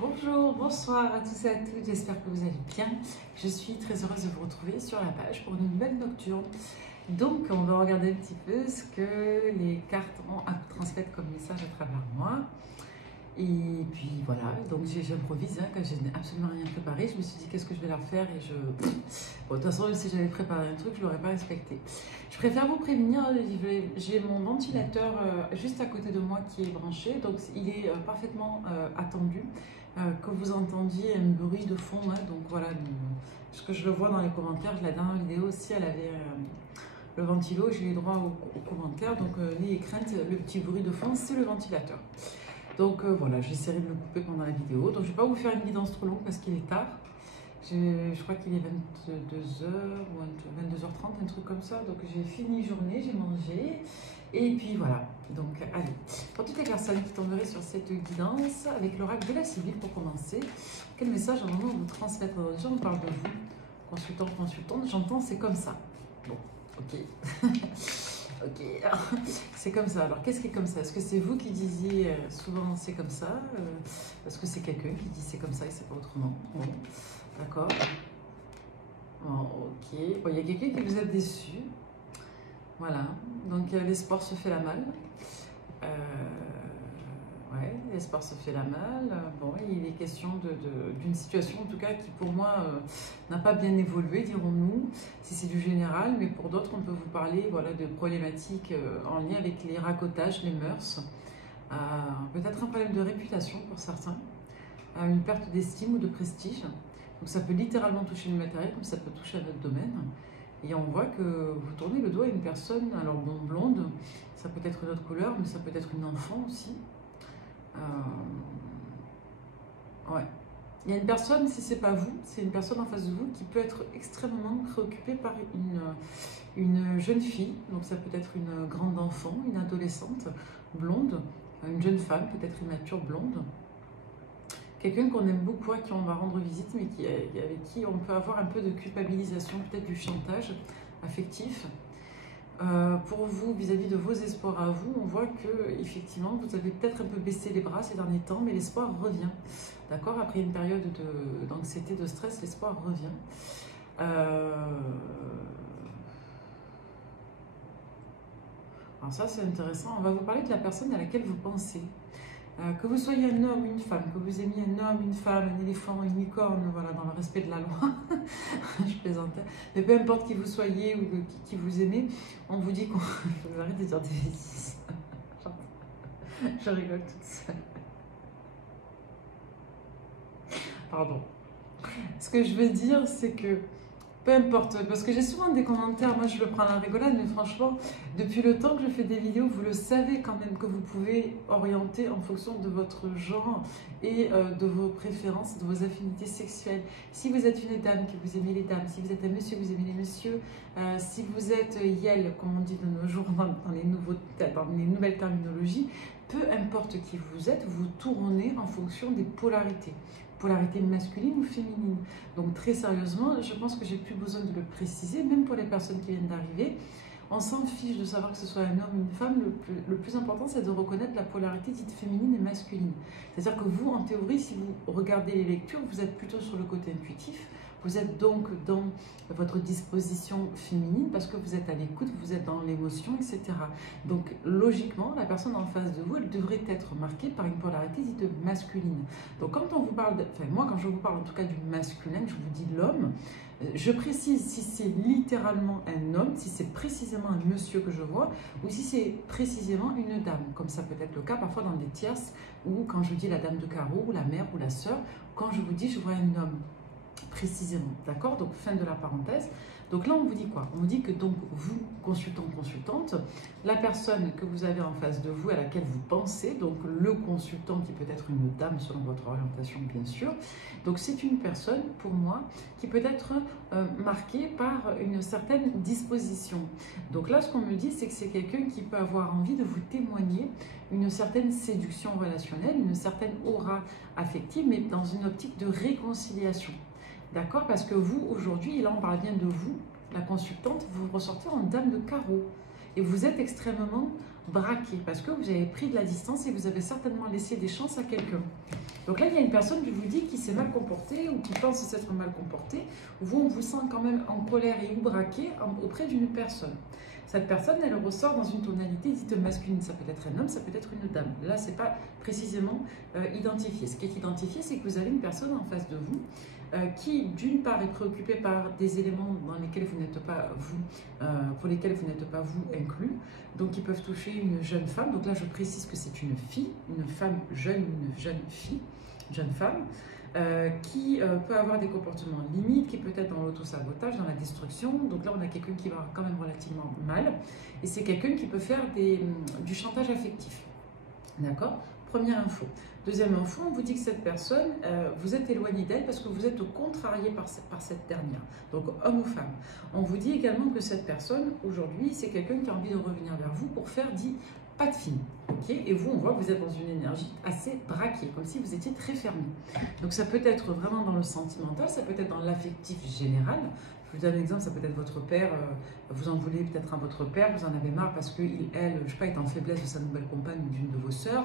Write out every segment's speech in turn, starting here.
Bonjour, bonsoir à tous et à toutes, j'espère que vous allez bien. Je suis très heureuse de vous retrouver sur la page pour une nouvelle nocturne. Donc, on va regarder un petit peu ce que les cartes ont à transmettre comme message à travers moi. Et puis voilà, donc j'improvise, que je n'ai absolument rien préparé. Je me suis dit qu'est-ce que je vais leur faire et Bon, de toute façon, même si j'avais préparé un truc, je ne l'aurais pas respecté. Je préfère vous prévenir, j'ai mon ventilateur juste à côté de moi qui est branché, donc il est parfaitement attendu. Que vous entendiez un bruit de fond, donc voilà, ce que je le vois dans les commentaires, la dernière vidéo aussi, elle avait le ventilo, j'ai eu droit aux commentaires, donc n'ayez crainte, le petit bruit de fond, c'est le ventilateur. Donc voilà, j'essaierai de le couper pendant la vidéo. Donc je ne vais pas vous faire une guidance trop longue parce qu'il est tard. Je crois qu'il est 22h ou 22h30, un truc comme ça. Donc j'ai fini journée, j'ai mangé. Et puis voilà. Donc allez. Pour toutes les personnes qui tomberaient sur cette guidance, avec l'oracle de la civile pour commencer, quel message on va vous transmettre? Déjà on parle de vous, consultant, consultante. J'entends c'est comme ça. Bon, ok. Ok, c'est comme ça. Alors, qu'est-ce qui est comme ça? Est-ce que c'est vous qui disiez souvent c'est comme ça? Est-ce que c'est quelqu'un qui dit c'est comme ça et c'est pas autrement? Bon, d'accord. Bon, ok. Bon, il y a quelqu'un qui vous a déçu. Voilà. Donc, l'espoir se fait la malle. Ouais, l'espoir se fait la malle. Bon, il est question d'une situation, en tout cas, qui pour moi n'a pas bien évolué, dirons-nous, si c'est du général, mais pour d'autres, on peut vous parler voilà, de problématiques en lien avec les racotages, les mœurs, peut-être un problème de réputation pour certains, une perte d'estime ou de prestige. Donc ça peut littéralement toucher le matériel, comme ça peut toucher à notre domaine. Et on voit que vous tournez le doigt à une personne, alors bon, blonde, ça peut être une autre couleur, mais ça peut être une enfant aussi. Ouais. Il y a une personne, si c'est pas vous, c'est une personne en face de vous qui peut être extrêmement préoccupée par une jeune fille. Donc ça peut être une grande enfant, une adolescente blonde, une jeune femme, peut-être immature blonde. Quelqu'un qu'on aime beaucoup, à qui on va rendre visite, mais avec qui on peut avoir un peu de culpabilisation, peut-être du chantage affectif. Pour vous, vis-à-vis de vos espoirs à vous, on voit que effectivement vous avez peut-être un peu baissé les bras ces derniers temps, mais l'espoir revient. D'accord? Après une période d'anxiété, de stress, l'espoir revient. Alors ça, c'est intéressant. On va vous parler de la personne à laquelle vous pensez. Que vous soyez un homme, une femme, que vous aimiez un homme, une femme, un éléphant, une licorne, voilà, dans le respect de la loi, je plaisantais, mais peu importe qui vous soyez ou qui vous aimez, on vous dit qu'on... Je vais arrêter de dire des bêtises. Je rigole toute seule. Pardon. Ce que je veux dire, c'est que peu importe, parce que j'ai souvent des commentaires, moi je le prends à la rigolade, mais franchement, depuis le temps que je fais des vidéos, vous le savez quand même que vous pouvez orienter en fonction de votre genre et de vos préférences, de vos affinités sexuelles. Si vous êtes une dame, que vous aimez les dames, si vous êtes un monsieur, que vous aimez les messieurs, si vous êtes yel, comme on dit de nos jours dans les nouvelles terminologies, peu importe qui vous êtes, vous tournez en fonction des polarités. Polarité masculine ou féminine. Donc très sérieusement, je pense que j'ai plus besoin de le préciser, même pour les personnes qui viennent d'arriver. On s'en fiche de savoir que ce soit un homme ou une femme, le plus important c'est de reconnaître la polarité dite féminine et masculine. C'est-à-dire que vous, en théorie, si vous regardez les lectures, vous êtes plutôt sur le côté intuitif, vous êtes donc dans votre disposition féminine parce que vous êtes à l'écoute, vous êtes dans l'émotion, etc. Donc logiquement, la personne en face de vous, elle devrait être marquée par une polarité dite masculine. Donc quand on vous parle, moi quand je vous parle en tout cas du masculin, je vous dis l'homme, je précise si c'est littéralement un homme, si c'est précisément un monsieur que je vois, ou si c'est précisément une dame, comme ça peut être le cas parfois dans des tierces, ou quand je dis la dame de carreau, ou la mère, ou la sœur, quand je vous dis je vois un homme. Précisément, d'accord? Donc fin de la parenthèse. Donc là on vous dit quoi? On vous dit que donc vous, consultant, consultante, la personne que vous avez en face de vous, à laquelle vous pensez, donc le consultant qui peut être une dame selon votre orientation bien sûr, donc c'est une personne pour moi qui peut être marquée par une certaine disposition. Donc là ce qu'on me dit c'est que c'est quelqu'un qui peut avoir envie de vous témoigner une certaine séduction relationnelle, une certaine aura affective, mais dans une optique de réconciliation. D'accord? Parce que vous, aujourd'hui, et là on parle bien de vous, la consultante, vous ressortez en dame de carreau. Et vous êtes extrêmement braqué parce que vous avez pris de la distance et vous avez certainement laissé des chances à quelqu'un. Donc là, il y a une personne qui vous dit qui s'est mal comportée ou qui pense s'être mal comportée, ou vous, on vous sent quand même en colère et ou braqué auprès d'une personne. Cette personne, elle ressort dans une tonalité dite masculine. Ça peut être un homme, ça peut être une dame. Là, ce n'est pas précisément identifié. Ce qui est identifié, c'est que vous avez une personne en face de vous qui, d'une part, est préoccupée par des éléments dans lesquels vous n'êtes pas vous, pour lesquels vous n'êtes pas vous inclus, donc qui peuvent toucher une jeune femme. Donc là, je précise que c'est une fille, une femme jeune, une jeune fille, une jeune femme, qui peut avoir des comportements limites, qui peut être dans l'autosabotage, dans la destruction. Donc là, on a quelqu'un qui va quand même relativement mal. Et c'est quelqu'un qui peut faire du chantage affectif. D'accord? Première info. Deuxième info, on vous dit que cette personne, vous êtes éloigné d'elle parce que vous êtes contrarié par cette dernière. Donc, homme ou femme. On vous dit également que cette personne, aujourd'hui, c'est quelqu'un qui a envie de revenir vers vous pour faire pas de film. Okay, et vous, on voit que vous êtes dans une énergie assez braquée, comme si vous étiez très fermé. Donc ça peut être vraiment dans le sentimental, ça peut être dans l'affectif général. Je vous donne un exemple, ça peut être votre père, vous en voulez peut-être à votre père, vous en avez marre parce qu'il, elle, je sais pas, est en faiblesse de sa nouvelle compagne ou d'une de vos sœurs.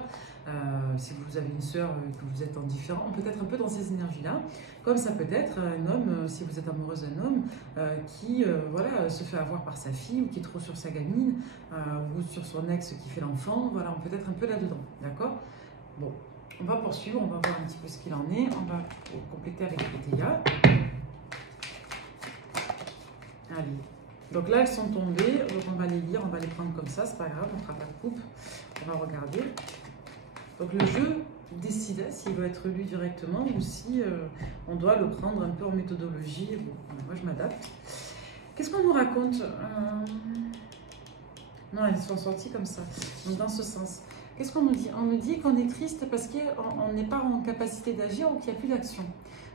Si vous avez une sœur que vous êtes en différent, on peut être un peu dans ces énergies-là. Comme ça peut être un homme, si vous êtes amoureuse d'un homme, qui voilà, se fait avoir par sa fille ou qui est trop sur sa gamine, ou sur son ex qui fait l'enfant. Voilà, on peut être un peu là-dedans, d'accord? Bon, on va poursuivre, on va voir un petit peu ce qu'il en est. On va compléter avec les dégâts. Allez. Donc là, elles sont tombées, donc on va les lire, on va les prendre comme ça, c'est pas grave, on ne fera pas de coupe. On va regarder. Donc le jeu décide s'il doit être lu directement ou si on doit le prendre un peu en méthodologie. Bon, moi je m'adapte. Qu'est-ce qu'on nous raconte? Non, elles sont sorties comme ça, donc dans ce sens. Qu'est-ce qu'on nous dit? On nous dit qu'on est triste parce qu'on n'est pas en capacité d'agir ou qu'il n'y a plus d'action.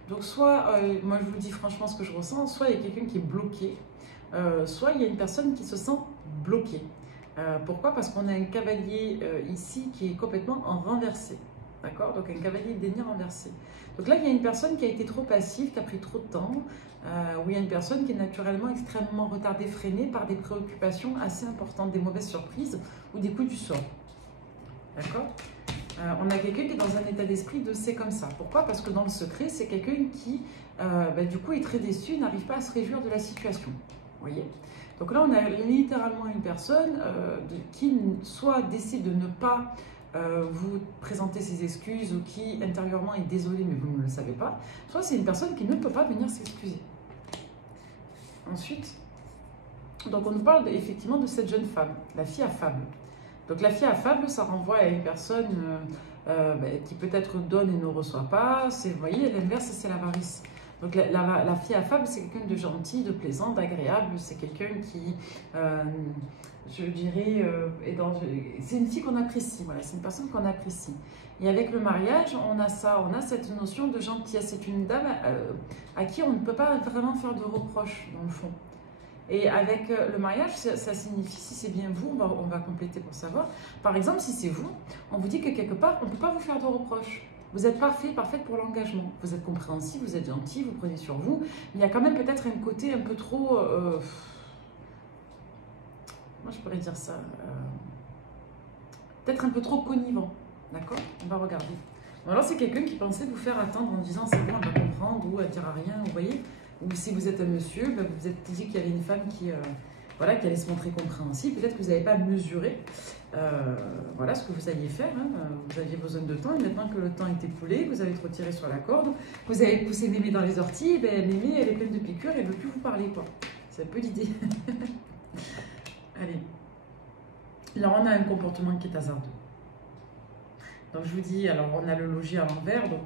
Donc soit, moi je vous dis franchement ce que je ressens, soit il y a quelqu'un qui est bloqué, soit il y a une personne qui se sent bloquée. Pourquoi? Parce qu'on a un cavalier ici qui est complètement en renversé. D'accord? Donc un cavalier de déni renversé. Donc là, il y a une personne qui a été trop passive, qui a pris trop de temps, ou il y a une personne qui est naturellement extrêmement retardée, freinée par des préoccupations assez importantes, des mauvaises surprises ou des coups du sort. D'accord? On a quelqu'un qui est dans un état d'esprit de c'est comme ça. Pourquoi? Parce que dans le secret, c'est quelqu'un qui, du coup, est très déçu, n'arrive pas à se réjouir de la situation. Vous voyez? Donc là, on a littéralement une personne qui soit décide de ne pas vous présenter ses excuses ou qui intérieurement est désolée mais vous ne le savez pas, soit c'est une personne qui ne peut pas venir s'excuser. Ensuite, donc on nous parle effectivement de cette jeune femme, la fille à fable. Donc la fille à fable, ça renvoie à une personne qui peut-être donne et ne reçoit pas. Vous voyez, l'inverse, c'est l'avarice. Donc la fille à fable, c'est quelqu'un de gentil, de plaisant, d'agréable. C'est quelqu'un qui, je dirais, c'est une fille qu'on apprécie. Voilà, c'est une personne qu'on apprécie. Et avec le mariage, on a ça, on a cette notion de gentillesse. C'est une dame à qui on ne peut pas vraiment faire de reproches, dans le fond. Et avec le mariage, ça signifie, si c'est bien vous, on va compléter pour savoir. Par exemple, si c'est vous, on vous dit que quelque part, on ne peut pas vous faire de reproches. Vous êtes parfaite pour l'engagement. Vous êtes compréhensif, vous êtes gentil, vous prenez sur vous. Il y a quand même peut-être un côté un peu trop... moi, je pourrais dire ça. Peut-être un peu trop connivant. D'accord? On va regarder. Bon, alors, c'est quelqu'un qui pensait vous faire attendre en disant c'est bon, on va comprendre ou elle ne dira rien, vous voyez? Ou si vous êtes un monsieur, ben vous êtes dit qu'il y avait une femme qui, voilà, qui allait se montrer compréhensive. Peut-être que vous n'avez pas mesuré voilà, ce que vous alliez faire. Hein. Vous aviez besoin de temps et maintenant que le temps est écoulé, vous avez trop tiré sur la corde, vous avez poussé Mémé dans les orties, ben, Mémé, elle est pleine de piqûres, elle ne veut plus vous parler. C'est un peu l'idée. Allez. Là, on a un comportement qui est hasardeux. Donc, je vous dis, alors, on a le logis à l'envers, donc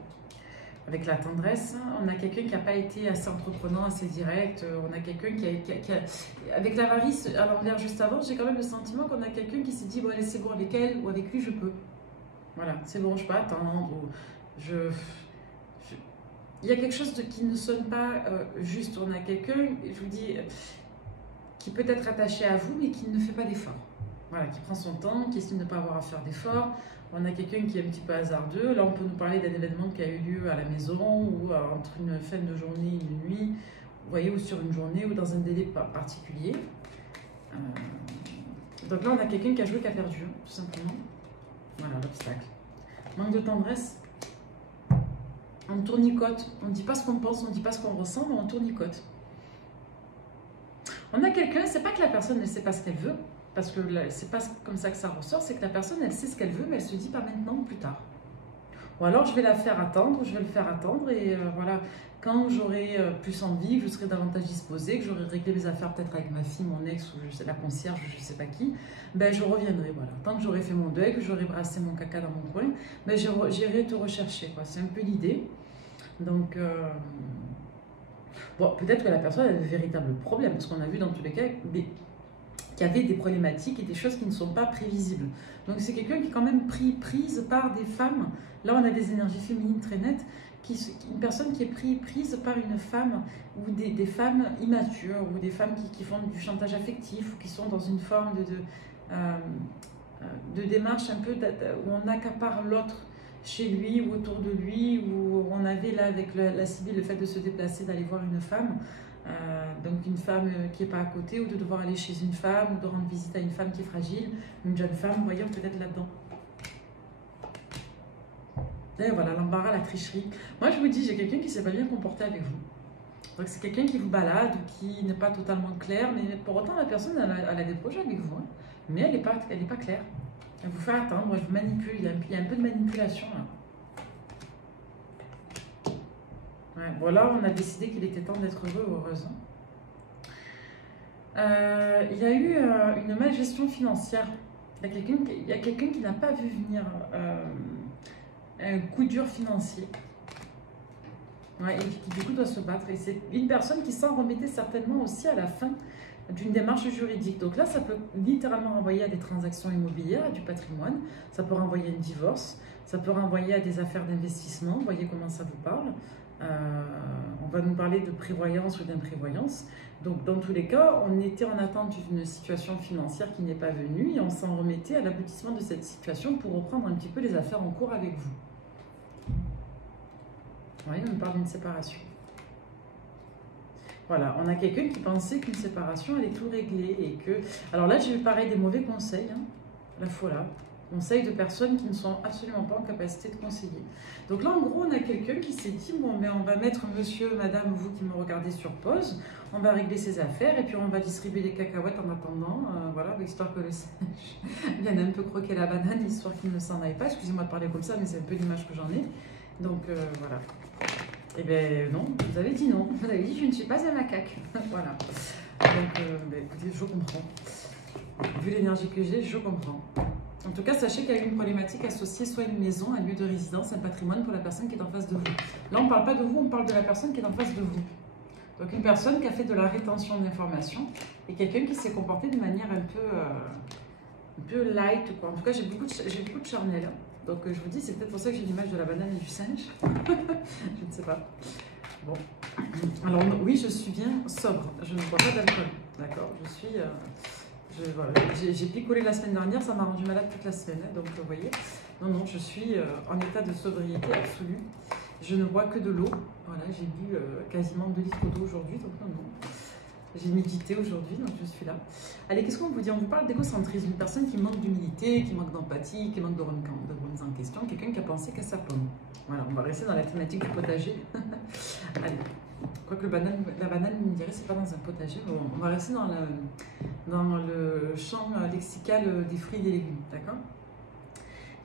avec la tendresse, on a quelqu'un qui n'a pas été assez entreprenant, assez direct, on a quelqu'un qui a... Avec l'avarice à l'envers juste avant, j'ai quand même le sentiment qu'on a quelqu'un qui s'est dit, bon allez c'est bon, avec elle ou avec lui je peux. Voilà, c'est bon, je peux attendre, il y a quelque chose qui ne sonne pas juste, on a quelqu'un, je vous dis, qui peut être attaché à vous mais qui ne fait pas d'effort. Voilà, qui prend son temps, qui estime ne pas avoir à faire d'efforts. On a quelqu'un qui est un petit peu hasardeux. Là, on peut nous parler d'un événement qui a eu lieu à la maison ou entre une fin de journée et une nuit, vous voyez, ou sur une journée ou dans un délai particulier. Donc là, on a quelqu'un qui a joué, qui a perdu, tout simplement. Voilà, l'obstacle. Manque de tendresse. on tournicote. On ne dit pas ce qu'on pense, on ne dit pas ce qu'on ressent, mais on tournicote. On a quelqu'un, c'est pas que la personne ne sait pas ce qu'elle veut, parce que c'est pas comme ça que ça ressort, c'est que la personne, elle sait ce qu'elle veut, mais elle se dit pas maintenant ou plus tard. Ou alors je vais la faire attendre, je vais le faire attendre, et voilà, quand j'aurai plus envie, que je serai davantage disposée, que j'aurai réglé mes affaires peut-être avec ma fille, mon ex, ou je sais, la concierge, je sais pas qui, ben je reviendrai, voilà. Tant que j'aurai fait mon deuil, que j'aurai brassé mon caca dans mon coin, ben j'irai te rechercher, quoi. C'est un peu l'idée. Donc, bon, peut-être que la personne a de véritables problèmes, parce qu'on a vu dans tous les cas qu'il y avait des problématiques et des choses qui ne sont pas prévisibles. Donc c'est quelqu'un qui est quand même prise par des femmes. Là, on a des énergies féminines très nettes. Une personne qui est prise par une femme ou des femmes immatures ou des femmes qui font du chantage affectif ou qui sont dans une forme de démarche un peu où on accapare l'autre chez lui ou autour de lui, où on avait là avec la Sibylle le fait de se déplacer, d'aller voir une femme. Donc une femme qui n'est pas à côté, ou de devoir aller chez une femme, ou de rendre visite à une femme qui est fragile, une jeune femme, voyons peut-être là-dedans. Et voilà, l'embarras, la tricherie. Moi je vous dis, j'ai quelqu'un qui ne s'est pas bien comporté avec vous. Donc c'est quelqu'un qui vous balade, ou qui n'est pas totalement clair, mais pour autant la personne elle a des projets avec vous, hein. Mais elle n'est pas claire. Elle vous fait attendre, elle vous manipule, il y a un peu de manipulation là. Ouais, voilà, on a décidé qu'il était temps d'être heureux ou heureuse. Il y a eu une malgestion financière. Il y a quelqu'un qui n'a pas vu venir un coup dur financier. Ouais, et qui du coup doit se battre. Et c'est une personne qui s'en remettait certainement aussi à la fin d'une démarche juridique. Donc là, ça peut littéralement renvoyer à des transactions immobilières, à du patrimoine. Ça peut renvoyer à un divorce. Ça peut renvoyer à des affaires d'investissement. Vous voyez comment ça vous parle. On va nous parler de prévoyance ou d'imprévoyance. Donc, dans tous les cas, on était en attente d'une situation financière qui n'est pas venue et on s'en remettait à l'aboutissement de cette situation pour reprendre un petit peu les affaires en cours avec vous. Oui, on parle d'une séparation. Voilà, on a quelqu'un qui pensait qu'une séparation allait tout régler et que... Alors là, j'ai eu pareil des mauvais conseils, hein, la folie. Conseils de personnes qui ne sont absolument pas en capacité de conseiller. Donc là, en gros, on a quelqu'un qui s'est dit, bon, ben, on va mettre monsieur, madame, vous qui me regardez sur pause, on va régler ses affaires et puis on va distribuer les cacahuètes en attendant, voilà, histoire que le singe vienne un peu croquer la banane, histoire qu'il ne s'en aille pas. Excusez-moi de parler comme ça, mais c'est un peu l'image que j'en ai. Donc, voilà. Eh bien, non, vous avez dit non. Vous avez dit, je ne suis pas un macaque. Voilà. Donc, ben, écoutez, je comprends. Vu l'énergie que j'ai, je comprends. En tout cas, sachez qu'il y a une problématique associée, soit une maison, un lieu de résidence, un patrimoine pour la personne qui est en face de vous. Là, on ne parle pas de vous, on parle de la personne qui est en face de vous. Donc, une personne qui a fait de la rétention d'informations et quelqu'un qui s'est comporté de manière un peu light, quoi. En tout cas, j'ai beaucoup de charnel. Donc, je vous dis, c'est peut-être pour ça que j'ai l'image de la banane et du singe. Je ne sais pas. Bon. Alors, oui, je suis bien sobre. Je ne bois pas d'alcool. D'accord. Je suis... Voilà. J'ai picolé la semaine dernière, ça m'a rendu malade toute la semaine, donc vous voyez, non, je suis en état de sobriété absolue, je ne bois que de l'eau, voilà, j'ai bu quasiment 2 litres d'eau aujourd'hui, donc non, j'ai médité aujourd'hui, donc je suis là. Allez, qu'est-ce qu'on vous dit? On vous parle d'égocentrisme, une personne qui manque d'humilité, qui manque d'empathie, qui manque de remise en question, quelqu'un qui a pensé qu'à sa pomme. Voilà, on va rester dans la thématique du potager. Allez. Quoique la banane, vous me direz, c'est pas dans un potager. On va rester dans le champ lexical des fruits et des légumes, d'accord?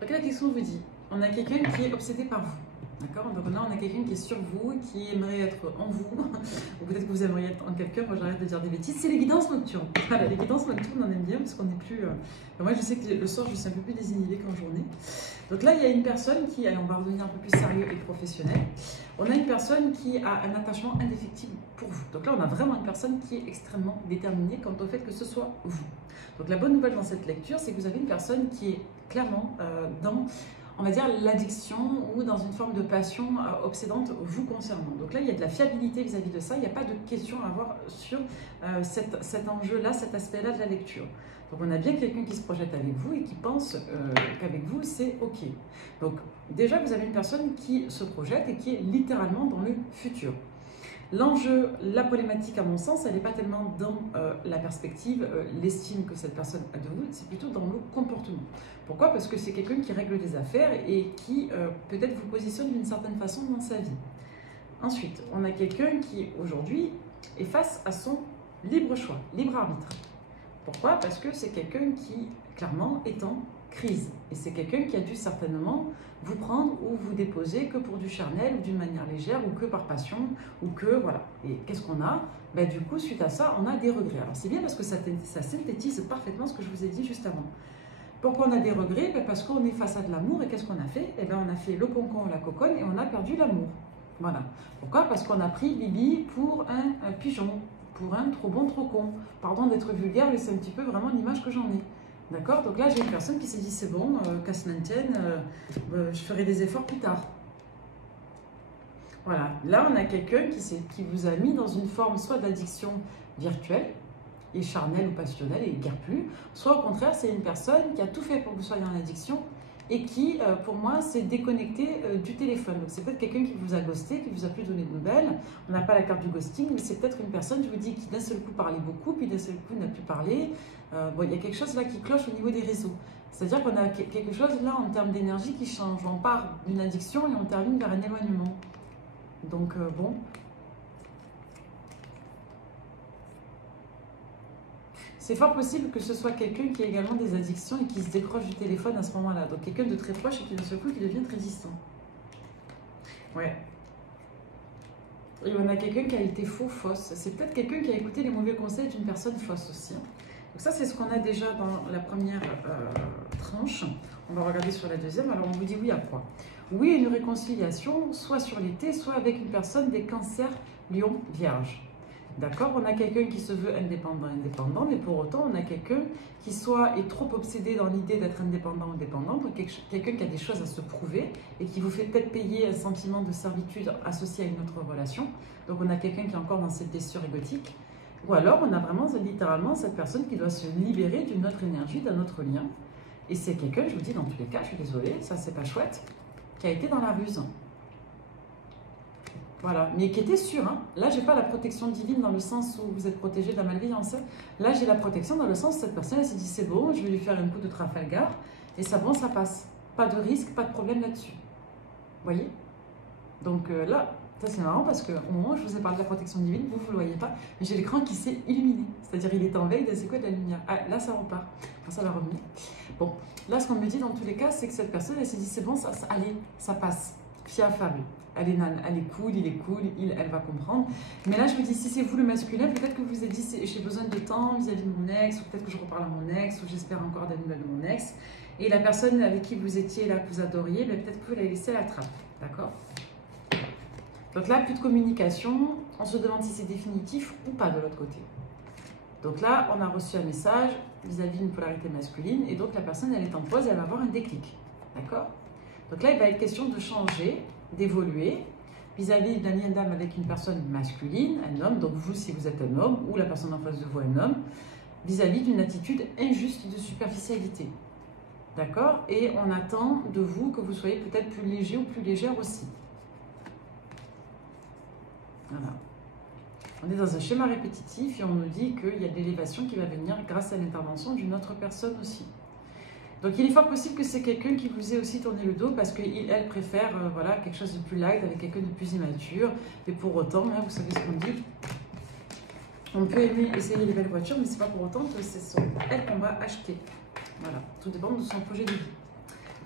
Donc la question vous dit, on a quelqu'un qui est obsédé par vous, d'accord? Donc là, on a quelqu'un qui est sur vous, qui aimerait être en vous, ou peut-être que vous aimeriez être en quelqu'un, moi j'arrête de dire des bêtises, c'est les guidances nocturnes. Voilà, les guidances nocturnes, on aime bien, parce qu'on n'est plus... Moi, je sais que le soir, je suis un peu plus désinhibée qu'en journée. Donc là, il y a une personne qui, allez, on va revenir un peu plus sérieux et professionnel. On a une personne qui a un attachement indéfectible pour vous. Donc là, on a vraiment une personne qui est extrêmement déterminée quant au fait que ce soit vous. Donc la bonne nouvelle dans cette lecture, c'est que vous avez une personne qui est clairement dans, on va dire, l'addiction ou dans une forme de passion obsédante vous concernant. Donc là, il y a de la fiabilité vis-à-vis de ça. Il n'y a pas de question à avoir sur cet enjeu-là, cet aspect-là de la lecture. Donc on a bien quelqu'un qui se projette avec vous et qui pense qu'avec vous, c'est OK. Donc déjà, vous avez une personne qui se projette et qui est littéralement dans le futur. L'enjeu, la problématique, à mon sens, elle n'est pas tellement dans la perspective, l'estime que cette personne a de vous, c'est plutôt dans le comportement. Pourquoi? Parce que c'est quelqu'un qui règle des affaires et qui peut-être vous positionne d'une certaine façon dans sa vie. Ensuite, on a quelqu'un qui, aujourd'hui, est face à son libre choix, libre arbitre. Pourquoi? Parce que c'est quelqu'un qui, clairement, est en crise. Et c'est quelqu'un qui a dû certainement vous prendre ou vous déposer que pour du charnel ou d'une manière légère ou que par passion ou que, voilà. Et qu'est-ce qu'on a? Ben, du coup, suite à ça, on a des regrets. Alors, c'est bien parce que ça synthétise parfaitement ce que je vous ai dit juste avant. Pourquoi on a des regrets? Ben, parce qu'on est face à de l'amour et qu'est-ce qu'on a fait? Eh ben, on a fait le concon ou la coconne et on a perdu l'amour. Voilà. Pourquoi? Parce qu'on a pris Bibi pour un pigeon, pour un trop bon, trop con. Pardon d'être vulgaire, mais c'est un petit peu vraiment l'image que j'en ai. D'accord? Donc là, j'ai une personne qui s'est dit, c'est bon, qu'à se maintienne, je ferai des efforts plus tard. Voilà. Là, on a quelqu'un qui vous a mis dans une forme soit d'addiction virtuelle, et charnelle ou passionnelle, et guère plus, soit au contraire, c'est une personne qui a tout fait pour que vous soyez en addiction, et qui, pour moi, s'est déconnecté du téléphone. Donc, c'est peut-être quelqu'un qui vous a ghosté, qui vous a plus donné de nouvelles. On n'a pas la carte du ghosting, mais c'est peut-être une personne, je vous dis, qui d'un seul coup parlait beaucoup, puis d'un seul coup n'a plus parlé. Bon, il y a quelque chose là qui cloche au niveau des réseaux. C'est-à-dire qu'on a quelque chose là en termes d'énergie qui change. On part d'une addiction et on termine vers un éloignement. Donc, bon. C'est fort possible que ce soit quelqu'un qui a également des addictions et qui se décroche du téléphone à ce moment-là. Donc quelqu'un de très proche et qui d'un seul coup qui devient très distant. Ouais. Et on a quelqu'un qui a été faux, fausse. C'est peut-être quelqu'un qui a écouté les mauvais conseils d'une personne fausse aussi. Donc ça, c'est ce qu'on a déjà dans la première tranche. On va regarder sur la deuxième. Alors on vous dit oui à quoi? Oui à une réconciliation, soit sur l'été, soit avec une personne des cancers, lion, vierge. D'accord? On a quelqu'un qui se veut indépendant, mais pour autant, on a quelqu'un qui soit est trop obsédé dans l'idée d'être indépendant ou dépendant, donc quelqu'un qui a des choses à se prouver et qui vous fait peut-être payer un sentiment de servitude associé à une autre relation. Donc on a quelqu'un qui est encore dans cette blessure égotique. Ou alors on a vraiment littéralement cette personne qui doit se libérer d'une autre énergie, d'un autre lien. Et c'est quelqu'un, je vous dis dans tous les cas, je suis désolée, ça c'est pas chouette, qui a été dans la ruse. Voilà, mais qui était sûr. Hein. Là, je n'ai pas la protection divine dans le sens où vous êtes protégé de la malveillance. Là, j'ai la protection dans le sens où cette personne, elle s'est dit, c'est bon, je vais lui faire un coup de Trafalgar, et ça, bon, ça passe. Pas de risque, pas de problème là-dessus. Vous voyez? Donc là, ça c'est marrant parce qu'au moment où je vous ai parlé de la protection divine, vous ne le voyez pas, mais j'ai l'écran qui s'est illuminé. C'est-à-dire, il est en veille, c'est quoi de la lumière? Ah, là, ça repart. Enfin, ça va revenir. Bon, là, ce qu'on me dit dans tous les cas, c'est que cette personne, elle s'est dit, c'est bon, allez, ça passe. Fiable. Elle est cool, il est cool, elle va comprendre. Mais là, je me dis, si c'est vous le masculin, peut-être que vous vous êtes dit, j'ai besoin de temps vis-à-vis de mon ex, ou peut-être que je reparle à mon ex, ou j'espère encore des nouvelles de mon ex. Et la personne avec qui vous étiez là, que vous adoriez, peut-être que vous l'avez laissé à la trappe. D'accord? Donc là, plus de communication. On se demande si c'est définitif ou pas de l'autre côté. Donc là, on a reçu un message vis-à-vis d'une polarité masculine. Et donc, la personne, elle est en pause et elle va avoir un déclic. D'accord? Donc là, il va être question de changer, d'évoluer vis-à-vis d'un lien d'âme avec une personne masculine, un homme, donc vous si vous êtes un homme, ou la personne en face de vous un homme, vis-à-vis d'une attitude injuste de superficialité. D'accord? Et on attend de vous que vous soyez peut-être plus léger ou plus légère aussi. Voilà. On est dans un schéma répétitif et on nous dit qu'il y a de l'élévation qui va venir grâce à l'intervention d'une autre personne aussi. Donc il est fort possible que c'est quelqu'un qui vous ait aussi tourné le dos parce qu'elle préfère voilà, quelque chose de plus light avec quelqu'un de plus immature. Et pour autant, hein, vous savez ce qu'on dit, on peut aimer essayer les belles voitures, mais c'est pas pour autant que c'est elle qu'on va acheter. Voilà, tout dépend de son projet de vie.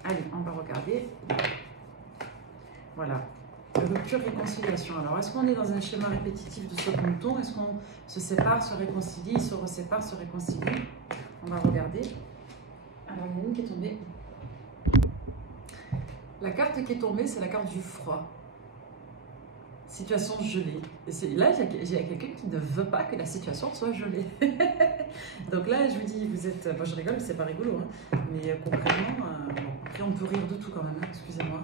Allez, on va regarder. Voilà, rupture, réconciliation. Alors, est-ce qu'on est dans un schéma répétitif de ce mouton? Est-ce qu'on se sépare, se réconcilie, se resépare, se réconcilie? On va regarder. Alors, il y en a une qui est tombée. La carte qui est tombée, c'est la carte du froid. Situation gelée. Et là, j'ai quelqu'un qui ne veut pas que la situation soit gelée. Donc là, je vous dis, vous êtes... Moi, je rigole, mais c'est pas rigolo. Hein. Mais concrètement, bon, après, on peut rire de tout quand même, hein, excusez-moi.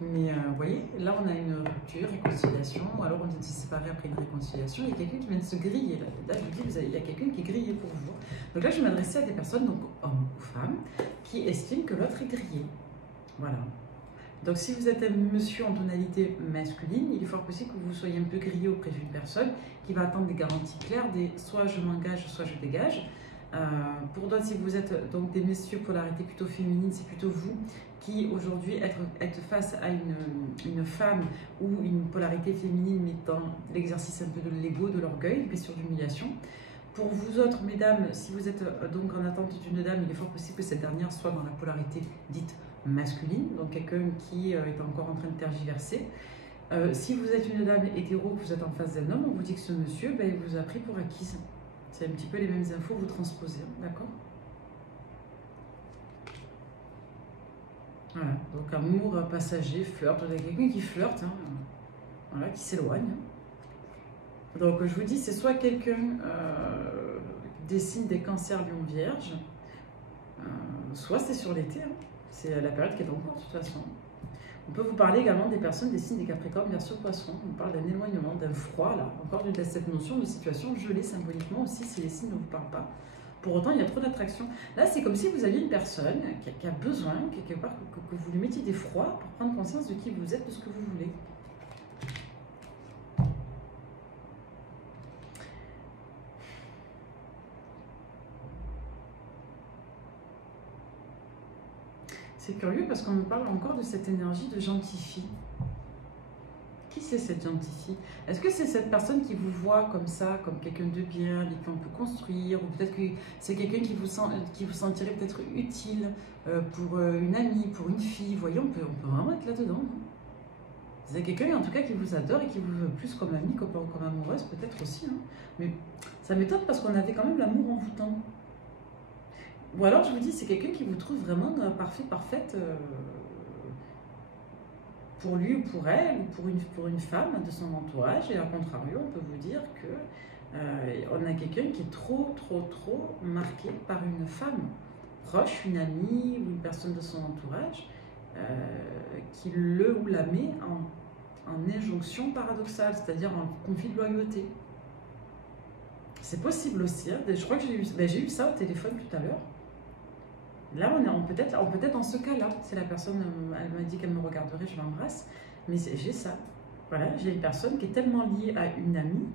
Mais vous voyez, là, on a une rupture, réconciliation. Alors, on vient de se séparer après une réconciliation. Il y a quelqu'un qui vient de se griller. Là, je vous dis, il y a quelqu'un qui est grillé pour vous. Donc là, je vais m'adresser à des personnes, donc hommes ou femmes, qui estiment que l'autre est grillé. Voilà. Donc si vous êtes un monsieur en tonalité masculine, il est fort possible que vous soyez un peu grillé auprès d'une personne qui va attendre des garanties claires, des soit je m'engage, soit je dégage. Pour d'autres, si vous êtes donc des messieurs polarité plutôt féminine, c'est plutôt vous qui aujourd'hui êtes face à une femme ou une polarité féminine, mais dans l'exercice un peu de l'ego, de l'orgueil, une blessure d'humiliation. Pour vous autres, mesdames, si vous êtes donc en attente d'une dame, il est fort possible que cette dernière soit dans la polarité dite masculine, donc quelqu'un qui est encore en train de tergiverser. Si vous êtes une dame hétéro, que vous êtes en face d'un homme, on vous dit que ce monsieur, ben, il vous a pris pour acquise. C'est un petit peu les mêmes infos, vous transposez, hein, d'accord? Voilà, donc amour passager, flirt, vous avez quelqu'un qui flirte, hein, voilà, qui s'éloigne. Donc je vous dis, c'est soit quelqu'un des signes des cancers lion vierge, soit c'est sur l'été, hein, c'est la période qui est en cours de toute façon. On peut vous parler également des personnes des signes des capricornes, verseau, poisson. On parle d'un éloignement, d'un froid, là. Encore cette notion de situation gelée symboliquement aussi, si les signes ne vous parlent pas. Pour autant, il y a trop d'attraction. Là, c'est comme si vous aviez une personne qui a besoin, quelque part, que vous lui mettiez des froids pour prendre conscience de qui vous êtes, de ce que vous voulez. C'est curieux parce qu'on me parle encore de cette énergie de gentille fille. Qui c'est cette gentille fille? Est-ce que c'est cette personne qui vous voit comme ça, comme quelqu'un de bien, avec qui on peut construire, ou peut-être que c'est quelqu'un qui vous sentirait peut-être utile pour une amie, pour une fille? Vous voyez, on peut vraiment être là-dedans. C'est quelqu'un en tout cas qui vous adore et qui vous veut plus comme amie, comme amoureuse peut-être aussi. Hein. Mais ça m'étonne parce qu'on avait quand même l'amour envoûtant. Ou alors je vous dis, c'est quelqu'un qui vous trouve vraiment parfait, parfaite pour lui ou pour elle, ou pour une femme de son entourage. Et à contrario, on peut vous dire que on a quelqu'un qui est trop marqué par une femme proche, une amie ou une personne de son entourage, qui le ou la met en injonction paradoxale, c'est-à-dire en conflit de loyauté. C'est possible aussi. Hein. Je crois que j'ai eu ça au téléphone tout à l'heure. Là, on peut être dans ce cas-là. C'est la personne, elle m'a dit qu'elle me regarderait, je l'embrasse. Mais j'ai ça. Voilà, j'ai une personne qui est tellement liée à une amie,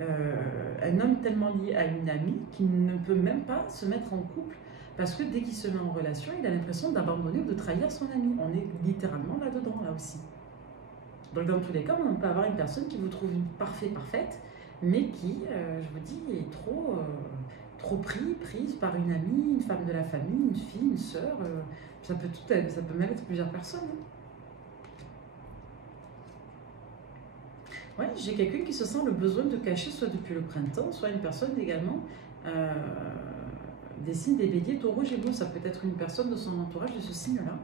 un homme tellement lié à une amie, qu'il ne peut même pas se mettre en couple. Parce que dès qu'il se met en relation, il a l'impression d'abandonner ou de trahir son ami. On est littéralement là-dedans, là aussi. Donc dans tous les cas, on peut avoir une personne qui vous trouve parfaite, mais qui, je vous dis, est trop prise par une amie, une femme de la famille, une fille, une sœur. Ça peut même être plusieurs personnes. Hein. Ouais, j'ai quelqu'un qui se sent le besoin de cacher, soit depuis le printemps, soit une personne également des signes des béliers, taureaux, gémeaux. Ça peut être une personne de son entourage de ce signe-là.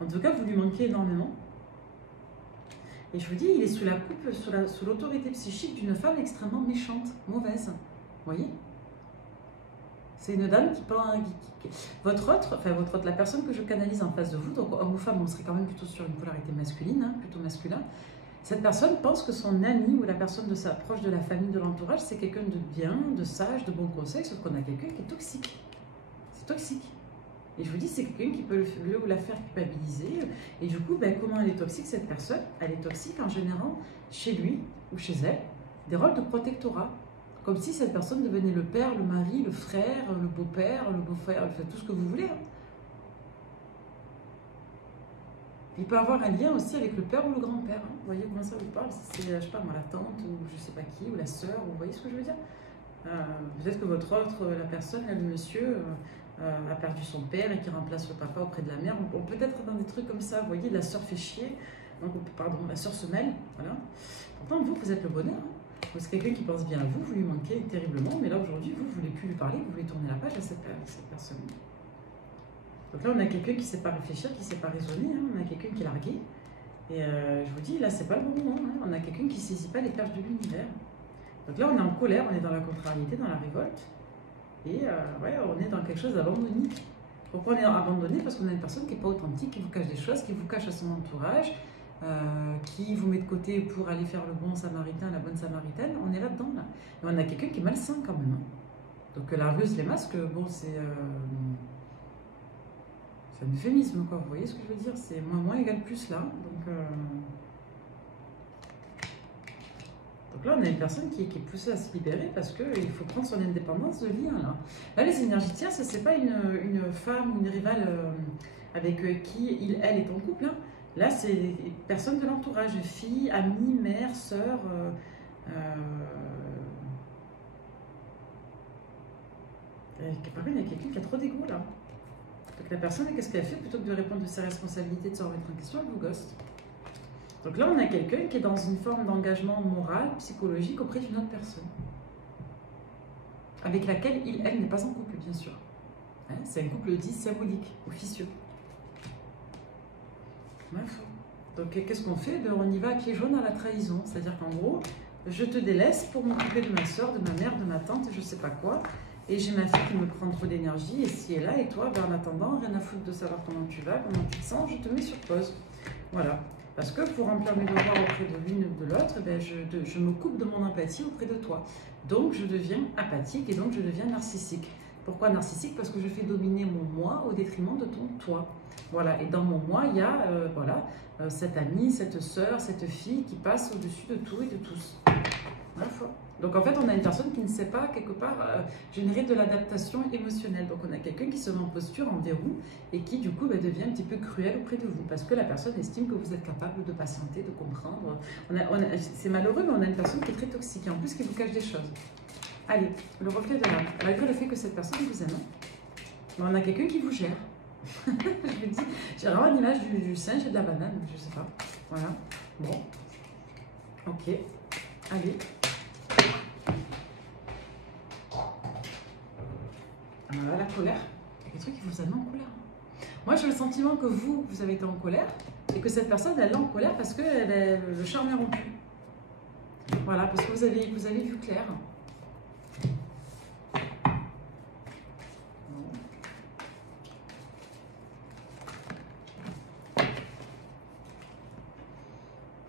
En tout cas, vous lui manquez énormément. Et je vous dis, il est sous la coupe, sous l'autorité psychique d'une femme extrêmement méchante, mauvaise. Vous voyez? C'est une dame qui la personne que je canalise en face de vous, donc homme ou femme, on serait quand même plutôt sur une polarité masculine, hein, plutôt masculin. Cette personne pense que son ami ou la personne de sa proche de la famille, de l'entourage, c'est quelqu'un de bien, de sage, de bon conseil, sauf qu'on a quelqu'un qui est toxique. C'est toxique. Et je vous dis, c'est quelqu'un qui peut le ou la faire culpabiliser. Et du coup, ben, comment elle est toxique, cette personne? Elle est toxique en générant chez lui ou chez elle des rôles de protectorat. Comme si cette personne devenait le père, le mari, le frère, le beau-père, le beau-frère, enfin, tout ce que vous voulez. Hein. Il peut avoir un lien aussi avec le père ou le grand-père. Hein. Vous voyez comment ça vous parle? C'est, je sais pas moi, la tante ou je sais pas qui, ou la sœur, vous voyez ce que je veux dire? Peut-être que la personne, le monsieur, a perdu son père et qui remplace le papa auprès de la mère. On peut être dans des trucs comme ça, vous voyez, la sœur fait chier, donc, pardon, la sœur se mêle, voilà. Pourtant, vous êtes le bonheur. Hein. C'est quelqu'un qui pense bien à vous, vous lui manquez terriblement, mais là aujourd'hui, vous ne voulez plus lui parler, vous voulez tourner la page à cette personne. Donc là, on a quelqu'un qui ne sait pas réfléchir, qui ne sait pas raisonner, hein. On a quelqu'un qui est largué. Et je vous dis, là, c'est pas le bon moment. Hein. On a quelqu'un qui ne saisit pas les perches de l'univers. Donc là, on est en colère, on est dans la contrariété, dans la révolte. Et ouais, on est dans quelque chose d'abandonné. Pourquoi on est abandonné? Parce qu'on a une personne qui n'est pas authentique, qui vous cache des choses, qui vous cache à son entourage, qui vous met de côté pour aller faire le bon samaritain, la bonne samaritaine. On est là-dedans, là. Et on a quelqu'un qui est malsain quand même. Hein. Donc la ruse, les masques, bon, c'est un euphémisme, quoi. Vous voyez ce que je veux dire? C'est moins égale plus là. Donc là, on a une personne qui est poussée à se libérer parce qu'il faut prendre son indépendance de lien. Là les énergies tierces, ce n'est pas une femme ou une rivale avec qui elle est en couple. Hein. Là, c'est personne de l'entourage, fille, amie, mère, sœur. Par contre, il y a quelqu'un qui a trop d'ego là. Donc la personne, qu'est-ce qu'elle fait? Plutôt que de répondre de ses responsabilités, de se remettre en question, elle vous ghost. Donc là, on a quelqu'un qui est dans une forme d'engagement moral, psychologique auprès d'une autre personne. Avec laquelle elle n'est pas en couple, bien sûr. Hein, c'est un couple dit symbolique, officieux. Bref. Donc qu'est-ce qu'on fait? On y va à pieds jaunes à la trahison. C'est-à-dire qu'en gros, je te délaisse pour m'occuper de ma soeur, de ma mère, de ma tante, je sais pas quoi. Et j'ai ma fille qui me prend trop d'énergie, et si elle est là, et toi, en attendant, rien à foutre de savoir comment tu vas, comment tu te sens, je te mets sur pause. Voilà. Parce que pour remplir mes devoirs auprès de l'une ou de l'autre, ben je me coupe de mon empathie auprès de toi. Donc je deviens apathique et donc je deviens narcissique. Pourquoi narcissique? Parce que je fais dominer mon moi au détriment de ton toi. Voilà. Et dans mon moi, il y a cette amie, cette sœur, cette fille qui passe au-dessus de tout et de tous. Voilà. Donc en fait, on a une personne qui ne sait pas, quelque part, générer de l'adaptation émotionnelle. Donc on a quelqu'un qui se met en posture, en verrou, et qui du coup devient un petit peu cruel auprès de vous, parce que la personne estime que vous êtes capable de patienter, de comprendre. C'est malheureux, mais on a une personne qui est très toxique, et en plus qui vous cache des choses. Allez, le reflet de l'âme. Malgré le fait que cette personne vous aime, on a quelqu'un qui vous gère. Je vous dis, j'ai vraiment l'image du singe et de la banane, je sais pas. Voilà. Bon. Ok. Allez. La colère, il y a des trucs qui vous amènent en colère. Moi, j'ai le sentiment que vous avez été en colère et que cette personne, elle est en colère parce que le charme est rompu. Voilà, parce que vous avez vu clair.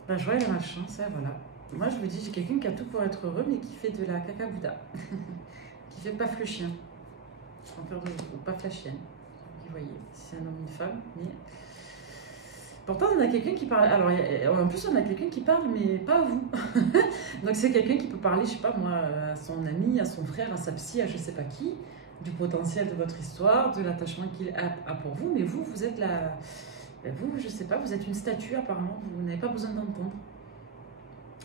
La joie et la malchance, voilà. Moi, je vous dis, j'ai quelqu'un qui a tout pour être heureux, mais qui fait de la caca-bouda. Qui fait paf le chien. Ou paf la chienne. Vous voyez, c'est un homme, une femme. Mais... Pourtant, on a quelqu'un qui parle. Alors, en plus, on a quelqu'un qui parle, mais pas à vous. Donc, c'est quelqu'un qui peut parler, je sais pas moi, à son ami, à son frère, à sa psy, à je sais pas qui, du potentiel de votre histoire, de l'attachement qu'il a pour vous. Mais vous êtes la. Vous, je sais pas, vous êtes une statue apparemment. Vous n'avez pas besoin d'entendre.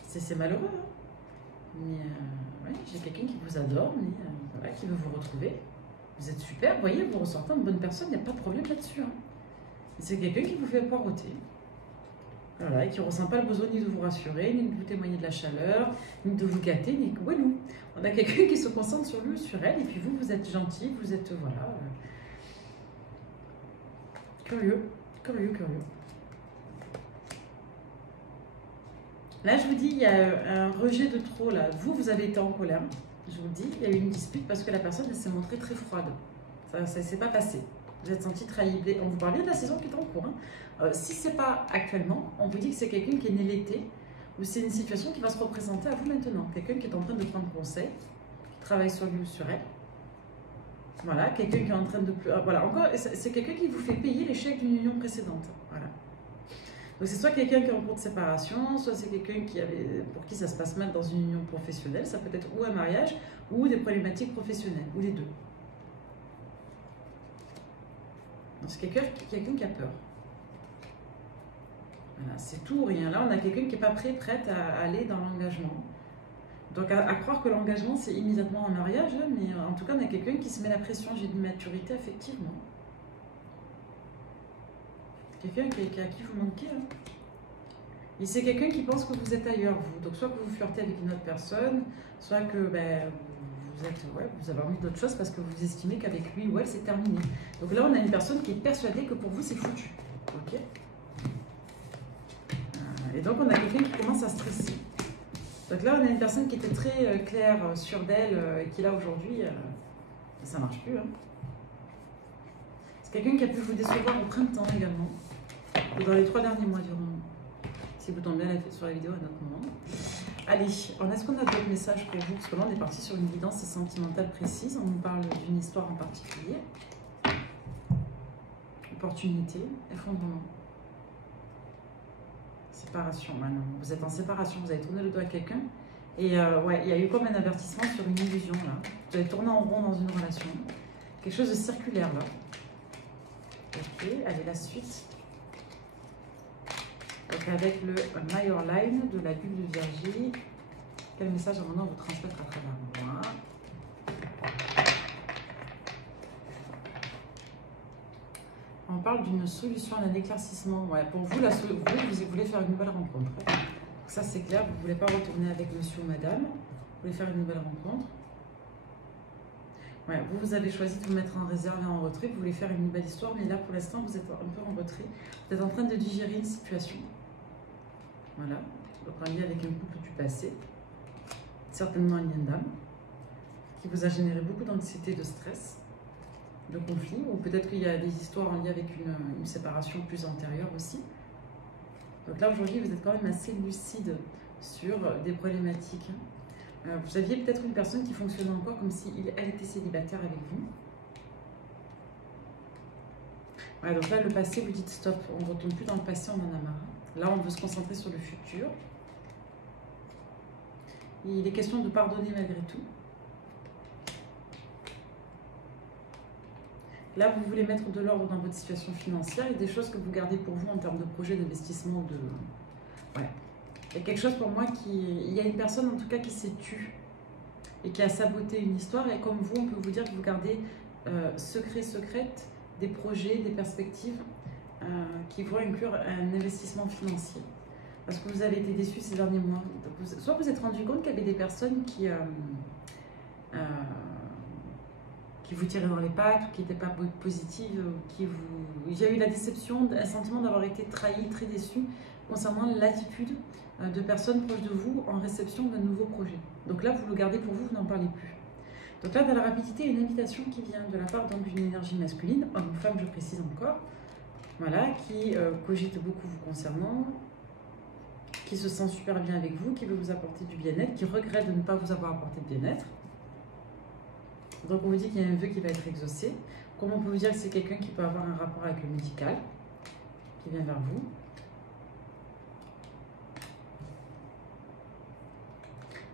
C'est malheureux. Hein, mais j'ai quelqu'un qui vous adore, mais voilà, qui veut vous retrouver. Vous êtes super, vous voyez, vous ressortez en bonne personne, il n'y a pas de problème là-dessus. Hein. C'est quelqu'un qui vous fait poireauter. Voilà, et qui ne ressent pas le besoin ni de vous rassurer, ni de vous témoigner de la chaleur, ni de vous gâter, ni que nous. On a quelqu'un qui se concentre sur lui ou sur elle, et puis vous êtes gentil, vous êtes, voilà, curieux. Là, je vous dis, il y a un rejet de trop, là. Vous avez été en colère. Je vous le dis, il y a eu une dispute parce que la personne s'est montrée très froide. Ça ne s'est pas passé. Vous êtes senti trahi. On vous parlait de la saison qui est en cours. Hein. Si ce n'est pas actuellement, on vous dit que c'est quelqu'un qui est né l'été, ou c'est une situation qui va se représenter à vous maintenant. Quelqu'un qui est en train de prendre conseil, qui travaille sur lui ou sur elle. Voilà, quelqu'un qui est en train de... Voilà, encore, c'est quelqu'un qui vous fait payer l'échec d'une union précédente. Voilà. Donc c'est soit quelqu'un qui est en cours de séparation, soit c'est quelqu'un pour qui ça se passe mal dans une union professionnelle, ça peut être ou un mariage ou des problématiques professionnelles, ou les deux. Donc c'est quelqu'un qui a peur. Voilà, c'est tout ou rien. Là, on a quelqu'un qui n'est pas prête à aller dans l'engagement. Donc à croire que l'engagement c'est immédiatement un mariage, mais en tout cas on a quelqu'un qui se met la pression, j'ai une maturité effectivement. Quelqu'un à qui vous manquez. Hein. Et c'est quelqu'un qui pense que vous êtes ailleurs, vous. Donc soit que vous flirtez avec une autre personne, soit que vous avez envie d'autre chose parce que vous estimez qu'avec lui ou elle c'est terminé. Donc là on a une personne qui est persuadée que pour vous c'est foutu. Ok. Et donc on a quelqu'un qui commence à stresser. Donc là on a une personne qui était très claire, sûre d'elle, et qui là aujourd'hui, ça ne marche plus. Hein. C'est quelqu'un qui a pu vous décevoir au printemps également. Ou dans les 3 derniers mois durant. Si vous tombez sur la vidéo à notre moment. Allez, est-ce qu'on a d'autres messages pour vous? Parce que là, on est parti sur une guidance sentimentale précise. On nous parle d'une histoire en particulier. opportunité, effondrement. Séparation, maintenant. Vous êtes en séparation, vous avez tourné le doigt à quelqu'un. Et ouais, il y a eu comme un avertissement sur une illusion là. Vous avez tourné en rond dans une relation. Quelque chose de circulaire là. Ok, allez, la suite. Donc avec le Major Line de la bulle de Vierge, quel message à maintenant vous transmettre à travers moi? On parle d'une solution, d'un éclaircissement. Ouais, pour vous, vous voulez faire une nouvelle rencontre. Ça, c'est clair, vous ne voulez pas retourner avec monsieur ou madame. Vous voulez faire une nouvelle rencontre. Ouais, vous avez choisi de vous mettre en réserve et en retrait. Vous voulez faire une nouvelle histoire, mais là, pour l'instant, vous êtes un peu en retrait. Vous êtes en train de digérer une situation. Voilà. Donc, un lien avec un couple du passé. Certainement un lien d'âme. Qui vous a généré beaucoup d'anxiété, de stress, de conflit. Ou peut-être qu'il y a des histoires en lien avec une séparation plus antérieure aussi. Donc là, aujourd'hui, vous êtes quand même assez lucide sur des problématiques. Vous aviez peut-être une personne qui fonctionnait encore comme si elle était célibataire avec vous. Ouais, donc là, le passé, vous dites stop, on ne retourne plus dans le passé, on en a marre. Là, on veut se concentrer sur le futur. Il est question de pardonner malgré tout. Là, vous voulez mettre de l'ordre dans votre situation financière et des choses que vous gardez pour vous en termes de projet d'investissement. Ouais. Il y a quelque chose pour moi il y a une personne en tout cas qui s'est tue et qui a saboté une histoire. Et comme vous, on peut vous dire que vous gardez secrète des projets, des perspectives qui vont inclure un investissement financier. Parce que vous avez été déçu ces derniers mois. Soit vous vous êtes rendu compte qu'il y avait des personnes qui vous tiraient dans les pattes, ou qui n'étaient pas positives, il y a eu la déception, un sentiment d'avoir été trahi, très déçu concernant l'attitude de personnes proches de vous en réception d'un nouveau projet. Donc là, vous le gardez pour vous, vous n'en parlez plus. Donc là, dans la rapidité, il y a une invitation qui vient de la part d'une énergie masculine, homme ou femme, je précise encore, voilà, qui cogite beaucoup vous concernant, qui se sent super bien avec vous, qui veut vous apporter du bien-être, qui regrette de ne pas vous avoir apporté de bien-être. Donc on vous dit qu'il y a un vœu qui va être exaucé. Comment on peut vous dire que c'est quelqu'un qui peut avoir un rapport avec le médical, qui vient vers vous.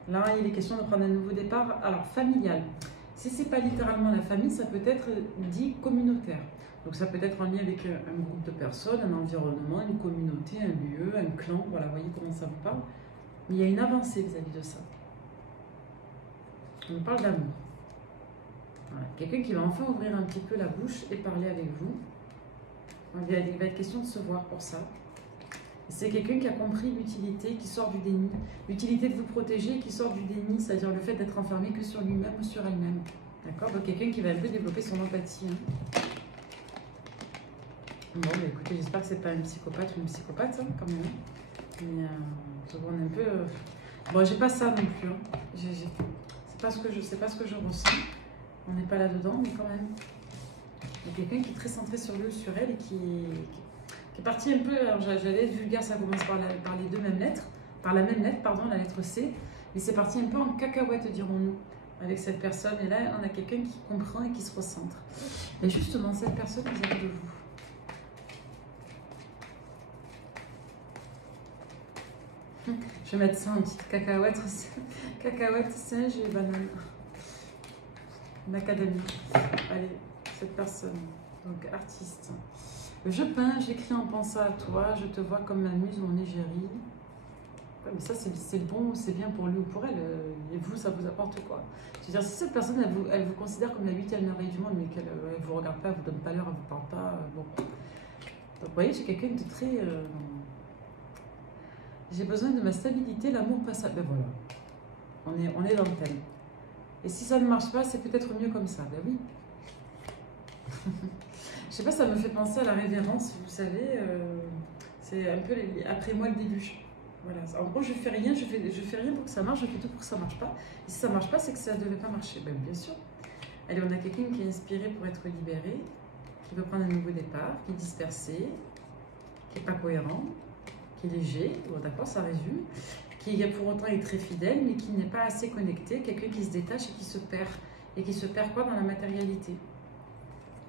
Là, il est question de prendre un nouveau départ. Alors, familial. Si ce n'est pas littéralement la famille, ça peut être dit communautaire. Donc ça peut être en lien avec un groupe de personnes, un environnement, une communauté, un lieu, un clan. Voilà, voyez comment ça vous parle. Mais il y a une avancée vis-à-vis de ça. On parle d'amour. Voilà. Quelqu'un qui va enfin ouvrir un petit peu la bouche et parler avec vous. Il va être question de se voir pour ça. C'est quelqu'un qui a compris l'utilité, qui sort du déni. L'utilité de vous protéger, qui sort du déni, c'est-à-dire le fait d'être enfermé que sur lui-même ou sur elle-même. D'accord? Donc quelqu'un qui va un peu développer son empathie. Hein. Bon, bah, écoutez, j'espère que c'est pas un psychopathe ou une psychopathe, hein, quand même. Mais je vois un peu... Bon, j'ai pas ça non plus. Hein. C'est pas ce que je ressens. On n'est pas là-dedans, mais quand même. Il y a quelqu'un qui est très centré sur lui ou sur elle et qui est parti un peu, alors j'allais être vulgaire, ça commence par les deux mêmes lettres, par la même lettre, pardon, la lettre C, mais c'est parti un peu en cacahuète, dirons-nous, avec cette personne. Et là, on a quelqu'un qui comprend et qui se recentre. Et justement, cette personne vis-à-vis de vous. Je vais mettre ça en petite cacahuète, singe et banane. L'académie. Allez, cette personne, donc artiste. Je peins, j'écris en pensant à toi, je te vois comme ma muse, mon égérie. Ouais, mais ça, c'est bon, c'est bien pour lui ou pour elle. Et vous, ça vous apporte quoi? Je veux dire, si cette personne, elle vous considère comme la 8e merveille du monde, mais qu'elle ne vous regarde pas, elle ne vous donne pas l'heure, elle ne vous parle pas, bon. Donc, vous voyez, j'ai quelqu'un de très... j'ai besoin de ma stabilité, l'amour passe à... Ben voilà, on est dans le thème. Et si ça ne marche pas, c'est peut-être mieux comme ça. Ben oui. Je sais pas, ça me fait penser à la révérence, vous savez. C'est un peu après moi le début. Voilà. En gros, je fais rien, je fais rien pour que ça marche, je fais tout pour que ça marche pas. Et si ça marche pas, c'est que ça ne devait pas marcher. Ben bien sûr. Allez, on a quelqu'un qui est inspiré pour être libéré, qui veut prendre un nouveau départ, qui est dispersé, qui n'est pas cohérent, qui est léger. Bon, d'accord, ça résume. Qui pour autant est très fidèle, mais qui n'est pas assez connecté, quelqu'un qui se détache et qui se perd. Et qui se perd quoi dans la matérialité?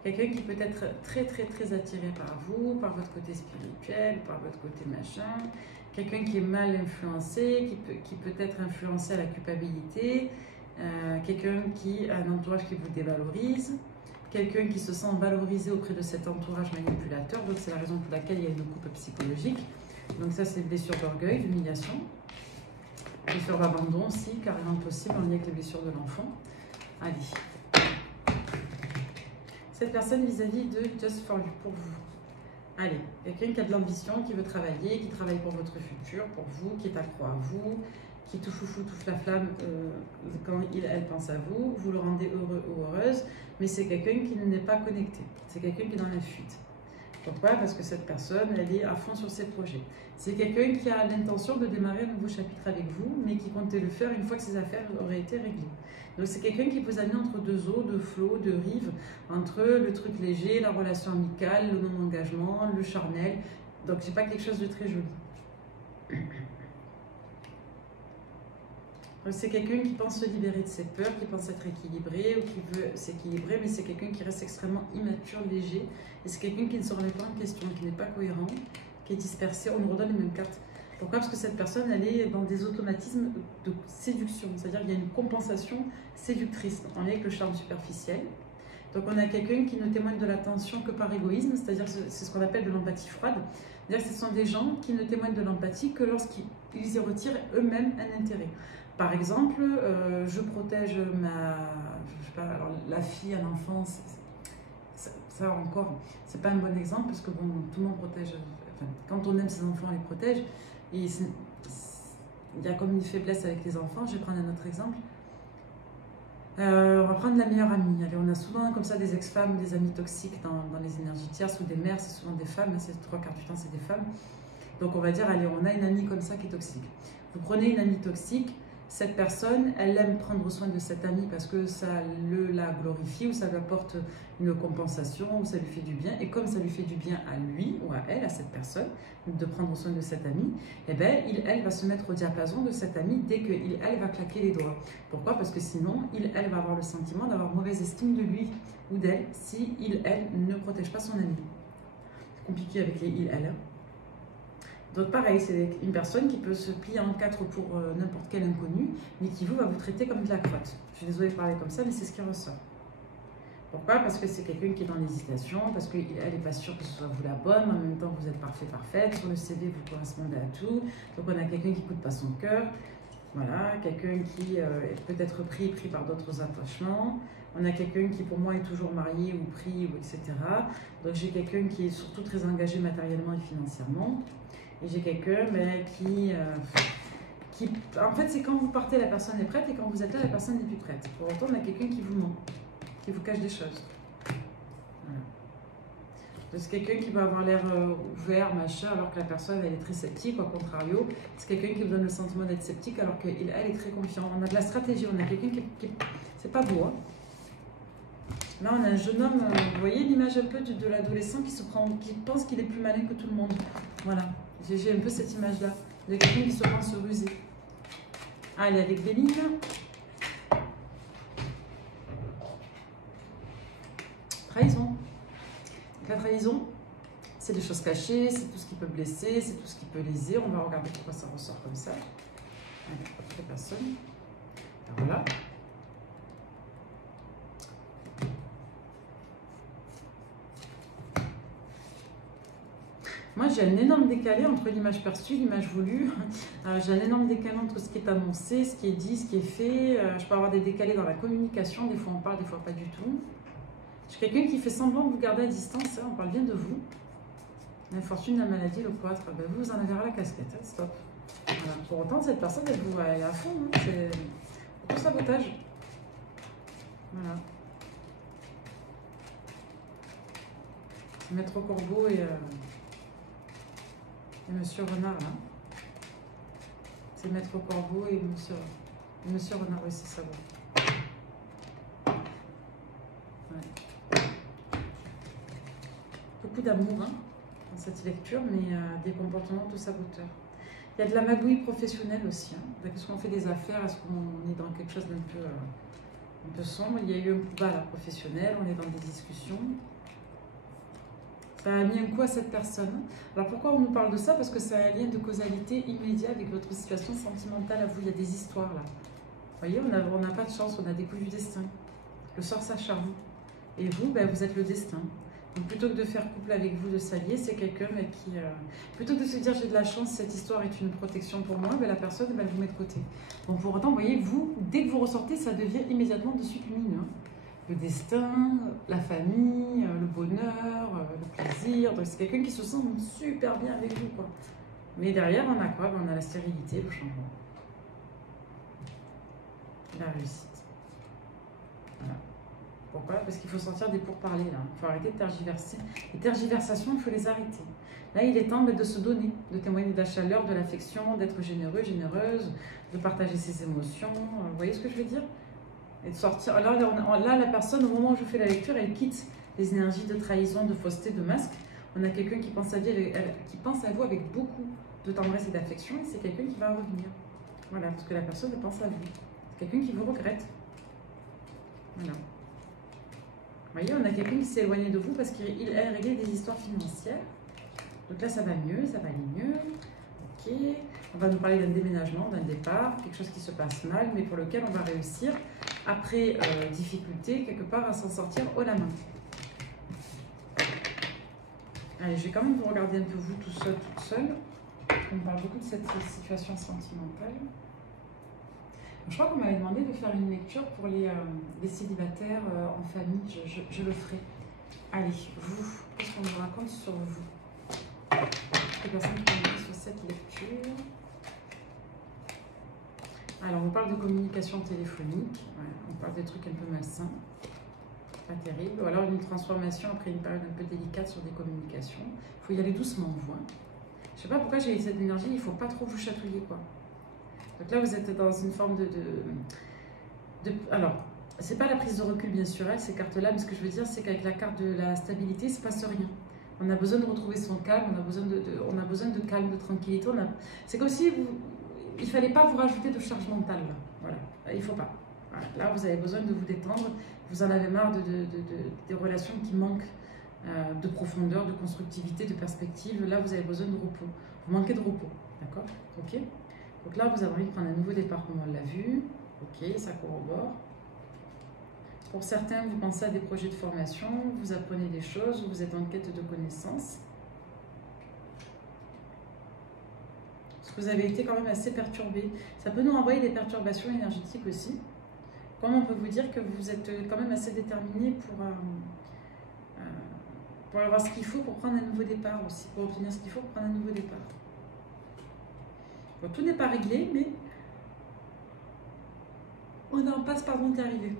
Quelqu'un qui peut être très très très attiré par vous, par votre côté spirituel, par votre côté machin. Quelqu'un qui est mal influencé, qui peut être influencé à la culpabilité. Quelqu'un qui a un entourage qui vous dévalorise. Quelqu'un qui se sent valorisé auprès de cet entourage manipulateur. Donc c'est la raison pour laquelle il y a une coupe psychologique. Donc ça c'est blessure d'orgueil, d'humiliation. Blessure d'abandon aussi, carrément possible en lien avec les blessures de l'enfant. Allez. Cette personne vis-à-vis de Just for You, pour vous. Allez, quelqu'un qui a de l'ambition, qui veut travailler, qui travaille pour votre futur, pour vous, qui est accro à vous, qui touche la flamme quand elle pense à vous, vous le rendez heureux ou heureuse, mais c'est quelqu'un qui n'est pas connecté, c'est quelqu'un qui est dans la fuite. Pourquoi? Parce que cette personne, elle est à fond sur ses projets. C'est quelqu'un qui a l'intention de démarrer un nouveau chapitre avec vous, mais qui comptait le faire une fois que ses affaires auraient été réglées. Donc c'est quelqu'un qui vous a mis entre deux eaux, deux flots, deux rives, entre le truc léger, la relation amicale, le non-engagement, le charnel. Donc c'est pas quelque chose de très joli. C'est quelqu'un qui pense se libérer de ses peurs, qui pense être équilibré ou qui veut s'équilibrer, mais c'est quelqu'un qui reste extrêmement immature, léger. Et c'est quelqu'un qui ne se remet pas en question, qui n'est pas cohérent, qui est dispersé. On nous redonne les mêmes cartes. Pourquoi? Parce que cette personne, elle est dans des automatismes de séduction. C'est-à-dire qu'il y a une compensation séductrice en lien avec le charme superficiel. Donc on a quelqu'un qui ne témoigne de l'attention que par égoïsme, c'est-à-dire c'est ce qu'on appelle de l'empathie froide. C'est-à-dire que ce sont des gens qui ne témoignent de l'empathie que lorsqu'ils y retirent eux-mêmes un intérêt. Par exemple, je protège je sais pas, alors la fille à l'enfance, ça encore, c'est pas un bon exemple parce que bon, tout le monde protège, enfin, quand on aime ses enfants, on les protège. Et il y a comme une faiblesse avec les enfants. Je vais prendre un autre exemple. On va prendre la meilleure amie. Allez, on a souvent comme ça des ex-femmes ou des amies toxiques dans les énergies tierces ou des mères, c'est souvent des femmes, hein, c'est 3/4 du temps c'est des femmes. Donc on va dire, allez, on a une amie comme ça qui est toxique. Vous prenez une amie toxique, cette personne, elle aime prendre soin de cette amie parce que ça la glorifie ou ça lui apporte une compensation ou ça lui fait du bien. Et comme ça lui fait du bien à lui ou à elle, à cette personne, de prendre soin de cette amie, eh ben, elle va se mettre au diapason de cette amie dès elle va claquer les doigts. Pourquoi? Parce que sinon, elle va avoir le sentiment d'avoir mauvaise estime de lui ou d'elle si elle ne protège pas son ami. C'est compliqué avec les elle. Donc pareil, c'est une personne qui peut se plier en quatre pour n'importe quel inconnu, mais qui va vous traiter comme de la crotte. Je suis désolée de parler comme ça, mais c'est ce qui ressort. Pourquoi? Parce que c'est quelqu'un qui est dans l'hésitation, parce qu'elle n'est pas sûre que ce soit vous la bonne, en même temps vous êtes parfait, parfaite, sur le CV vous correspondez à tout, donc on a quelqu'un qui n'écoute pas son cœur, voilà, quelqu'un qui est peut-être pris par d'autres attachements, on a quelqu'un qui pour moi est toujours marié ou pris, etc. Donc j'ai quelqu'un qui est surtout très engagé matériellement et financièrement. Et j'ai quelqu'un qui, en fait, c'est quand vous partez, la personne est prête, et quand vous êtes là, la personne n'est plus prête. Pour autant, on a quelqu'un qui vous ment, qui vous cache des choses. Voilà. C'est quelqu'un qui va avoir l'air ouvert, machin, alors que la personne, elle est très sceptique, au contrario. C'est quelqu'un qui vous donne le sentiment d'être sceptique, alors qu'elle est très confiante. On a de la stratégie, on a quelqu'un qui c'est pas beau, hein. Là, on a un jeune homme, vous voyez l'image un peu de l'adolescent qui pense qu'il est plus malin que tout le monde. Voilà. J'ai un peu cette image-là, de quelqu'un qui se pense rusé. Allez, avec Béline. Trahison. La trahison, c'est des choses cachées, c'est tout ce qui peut blesser, c'est tout ce qui peut léser. On va regarder pourquoi ça ressort comme ça. Allez, autre personne. Alors voilà. Moi, j'ai un énorme décalé entre l'image perçue et l'image voulue. J'ai un énorme décalé entre ce qui est annoncé, ce qui est dit, ce qui est fait. Je peux avoir des décalés dans la communication. Des fois, on parle, des fois, pas du tout. Je suis quelqu'un qui fait semblant de vous garder à distance. Hein, on parle bien de vous. L'infortune, la maladie, le cloître. Ben, vous en avez à la casquette. Hein, stop. Voilà. Pour autant, cette personne, elle est à fond. Hein, c'est tout sabotage. Voilà. Maître Corbeau et Monsieur Renard, là. C'est Maître Corbeau et Monsieur Renard, oui, c'est ça. Bon. Ouais. Beaucoup d'amour hein, dans cette lecture, mais des comportements tout saboteurs. Il y a de la magouille professionnelle aussi. Hein. Est-ce qu'on fait des affaires? Est-ce qu'on est dans quelque chose d'un peu sombre? Il y a eu un coup bas à la professionnelle, on est dans des discussions. tu as mis un coup à cette personne. Alors pourquoi on nous parle de ça? Parce que c'est un lien de causalité immédiat avec votre situation sentimentale à vous. Il y a des histoires là. Vous voyez, on n'a pas de chance, on a des coups du destin. Le sort s'acharne. Et vous, ben, vous êtes le destin. Donc plutôt que de faire couple avec vous, de s'allier, c'est quelqu'un qui... plutôt que de se dire j'ai de la chance, cette histoire est une protection pour moi, ben, la personne ben, elle vous met de côté. Donc pour autant, vous voyez, vous, dès que vous ressortez, ça devient immédiatement de suite lumineux. Le destin, la famille, le bonheur, le plaisir. Donc c'est quelqu'un qui se sent super bien avec vous, quoi. Mais derrière, on a quoi? Ben, on a la stérilité, le changement. La réussite. Voilà. Pourquoi? Parce qu'il faut sortir des pourparlers là. Il faut arrêter de tergiverser. Les tergiversations, il faut les arrêter. Là, il est temps de se donner, de témoigner de la chaleur, de l'affection, d'être généreux, généreuse, de partager ses émotions. Vous voyez ce que je veux dire? Et de sortir. Alors là, la personne, au moment où je fais la lecture, elle quitte les énergies de trahison, de fausseté, de masque. On a quelqu'un qui pense à vous avec beaucoup de tendresse et d'affection, et c'est quelqu'un qui va revenir. Voilà, parce que la personne pense à vous. C'est quelqu'un qui vous regrette. Voilà. Vous voyez, on a quelqu'un qui s'est éloigné de vous parce qu'il a réglé des histoires financières. Donc là, ça va mieux, ça va aller mieux. Ok. On va nous parler d'un déménagement, d'un départ, quelque chose qui se passe mal, mais pour lequel on va réussir, après difficulté, quelque part, à s'en sortir haut la main. Allez, je vais quand même vous regarder un peu vous tout seul, toute seule. On parle beaucoup de cette situation sentimentale. Je crois qu'on m'avait demandé de faire une lecture pour les célibataires en famille. Je le ferai. Allez, vous, qu'est-ce qu'on nous raconte sur vous? Les personnes qui ont dit sur cette lecture. Alors, on parle de communication téléphonique. Ouais, on parle des trucs un peu malsains. Pas terrible. Ou alors une transformation après une période un peu délicate sur des communications. Il faut y aller doucement, vous. Hein. Je ne sais pas pourquoi j'ai cette énergie. Il ne faut pas trop vous chatouiller, quoi. Donc là, vous êtes dans une forme alors, c'est pas la prise de recul, bien sûr, ces cartes-là, mais ce que je veux dire, c'est qu'avec la carte de la stabilité, il ne se passe rien. On a besoin de retrouver son calme, on a besoin de calme, de tranquillité. C'est comme si il ne fallait pas vous rajouter de charge mentale. Là. Voilà, il ne faut pas. Voilà. Là, vous avez besoin de vous détendre. Vous en avez marre des relations qui manquent de profondeur, de constructivité, de perspective. Là, vous avez besoin de repos. Vous manquez de repos, d'accord? Ok. Donc là, vous avez envie de prendre un nouveau départ comme on l'a vu. Ok, ça corrobore. Pour certains, vous pensez à des projets de formation, vous apprenez des choses, vous êtes en quête de connaissances. Parce que vous avez été quand même assez perturbé. Ça peut nous envoyer des perturbations énergétiques aussi. Comme on peut vous dire que vous êtes quand même assez déterminé pour avoir ce qu'il faut pour prendre un nouveau départ aussi, pour obtenir ce qu'il faut pour prendre un nouveau départ. Bon, tout n'est pas réglé, mais on en passe par d'y arriver.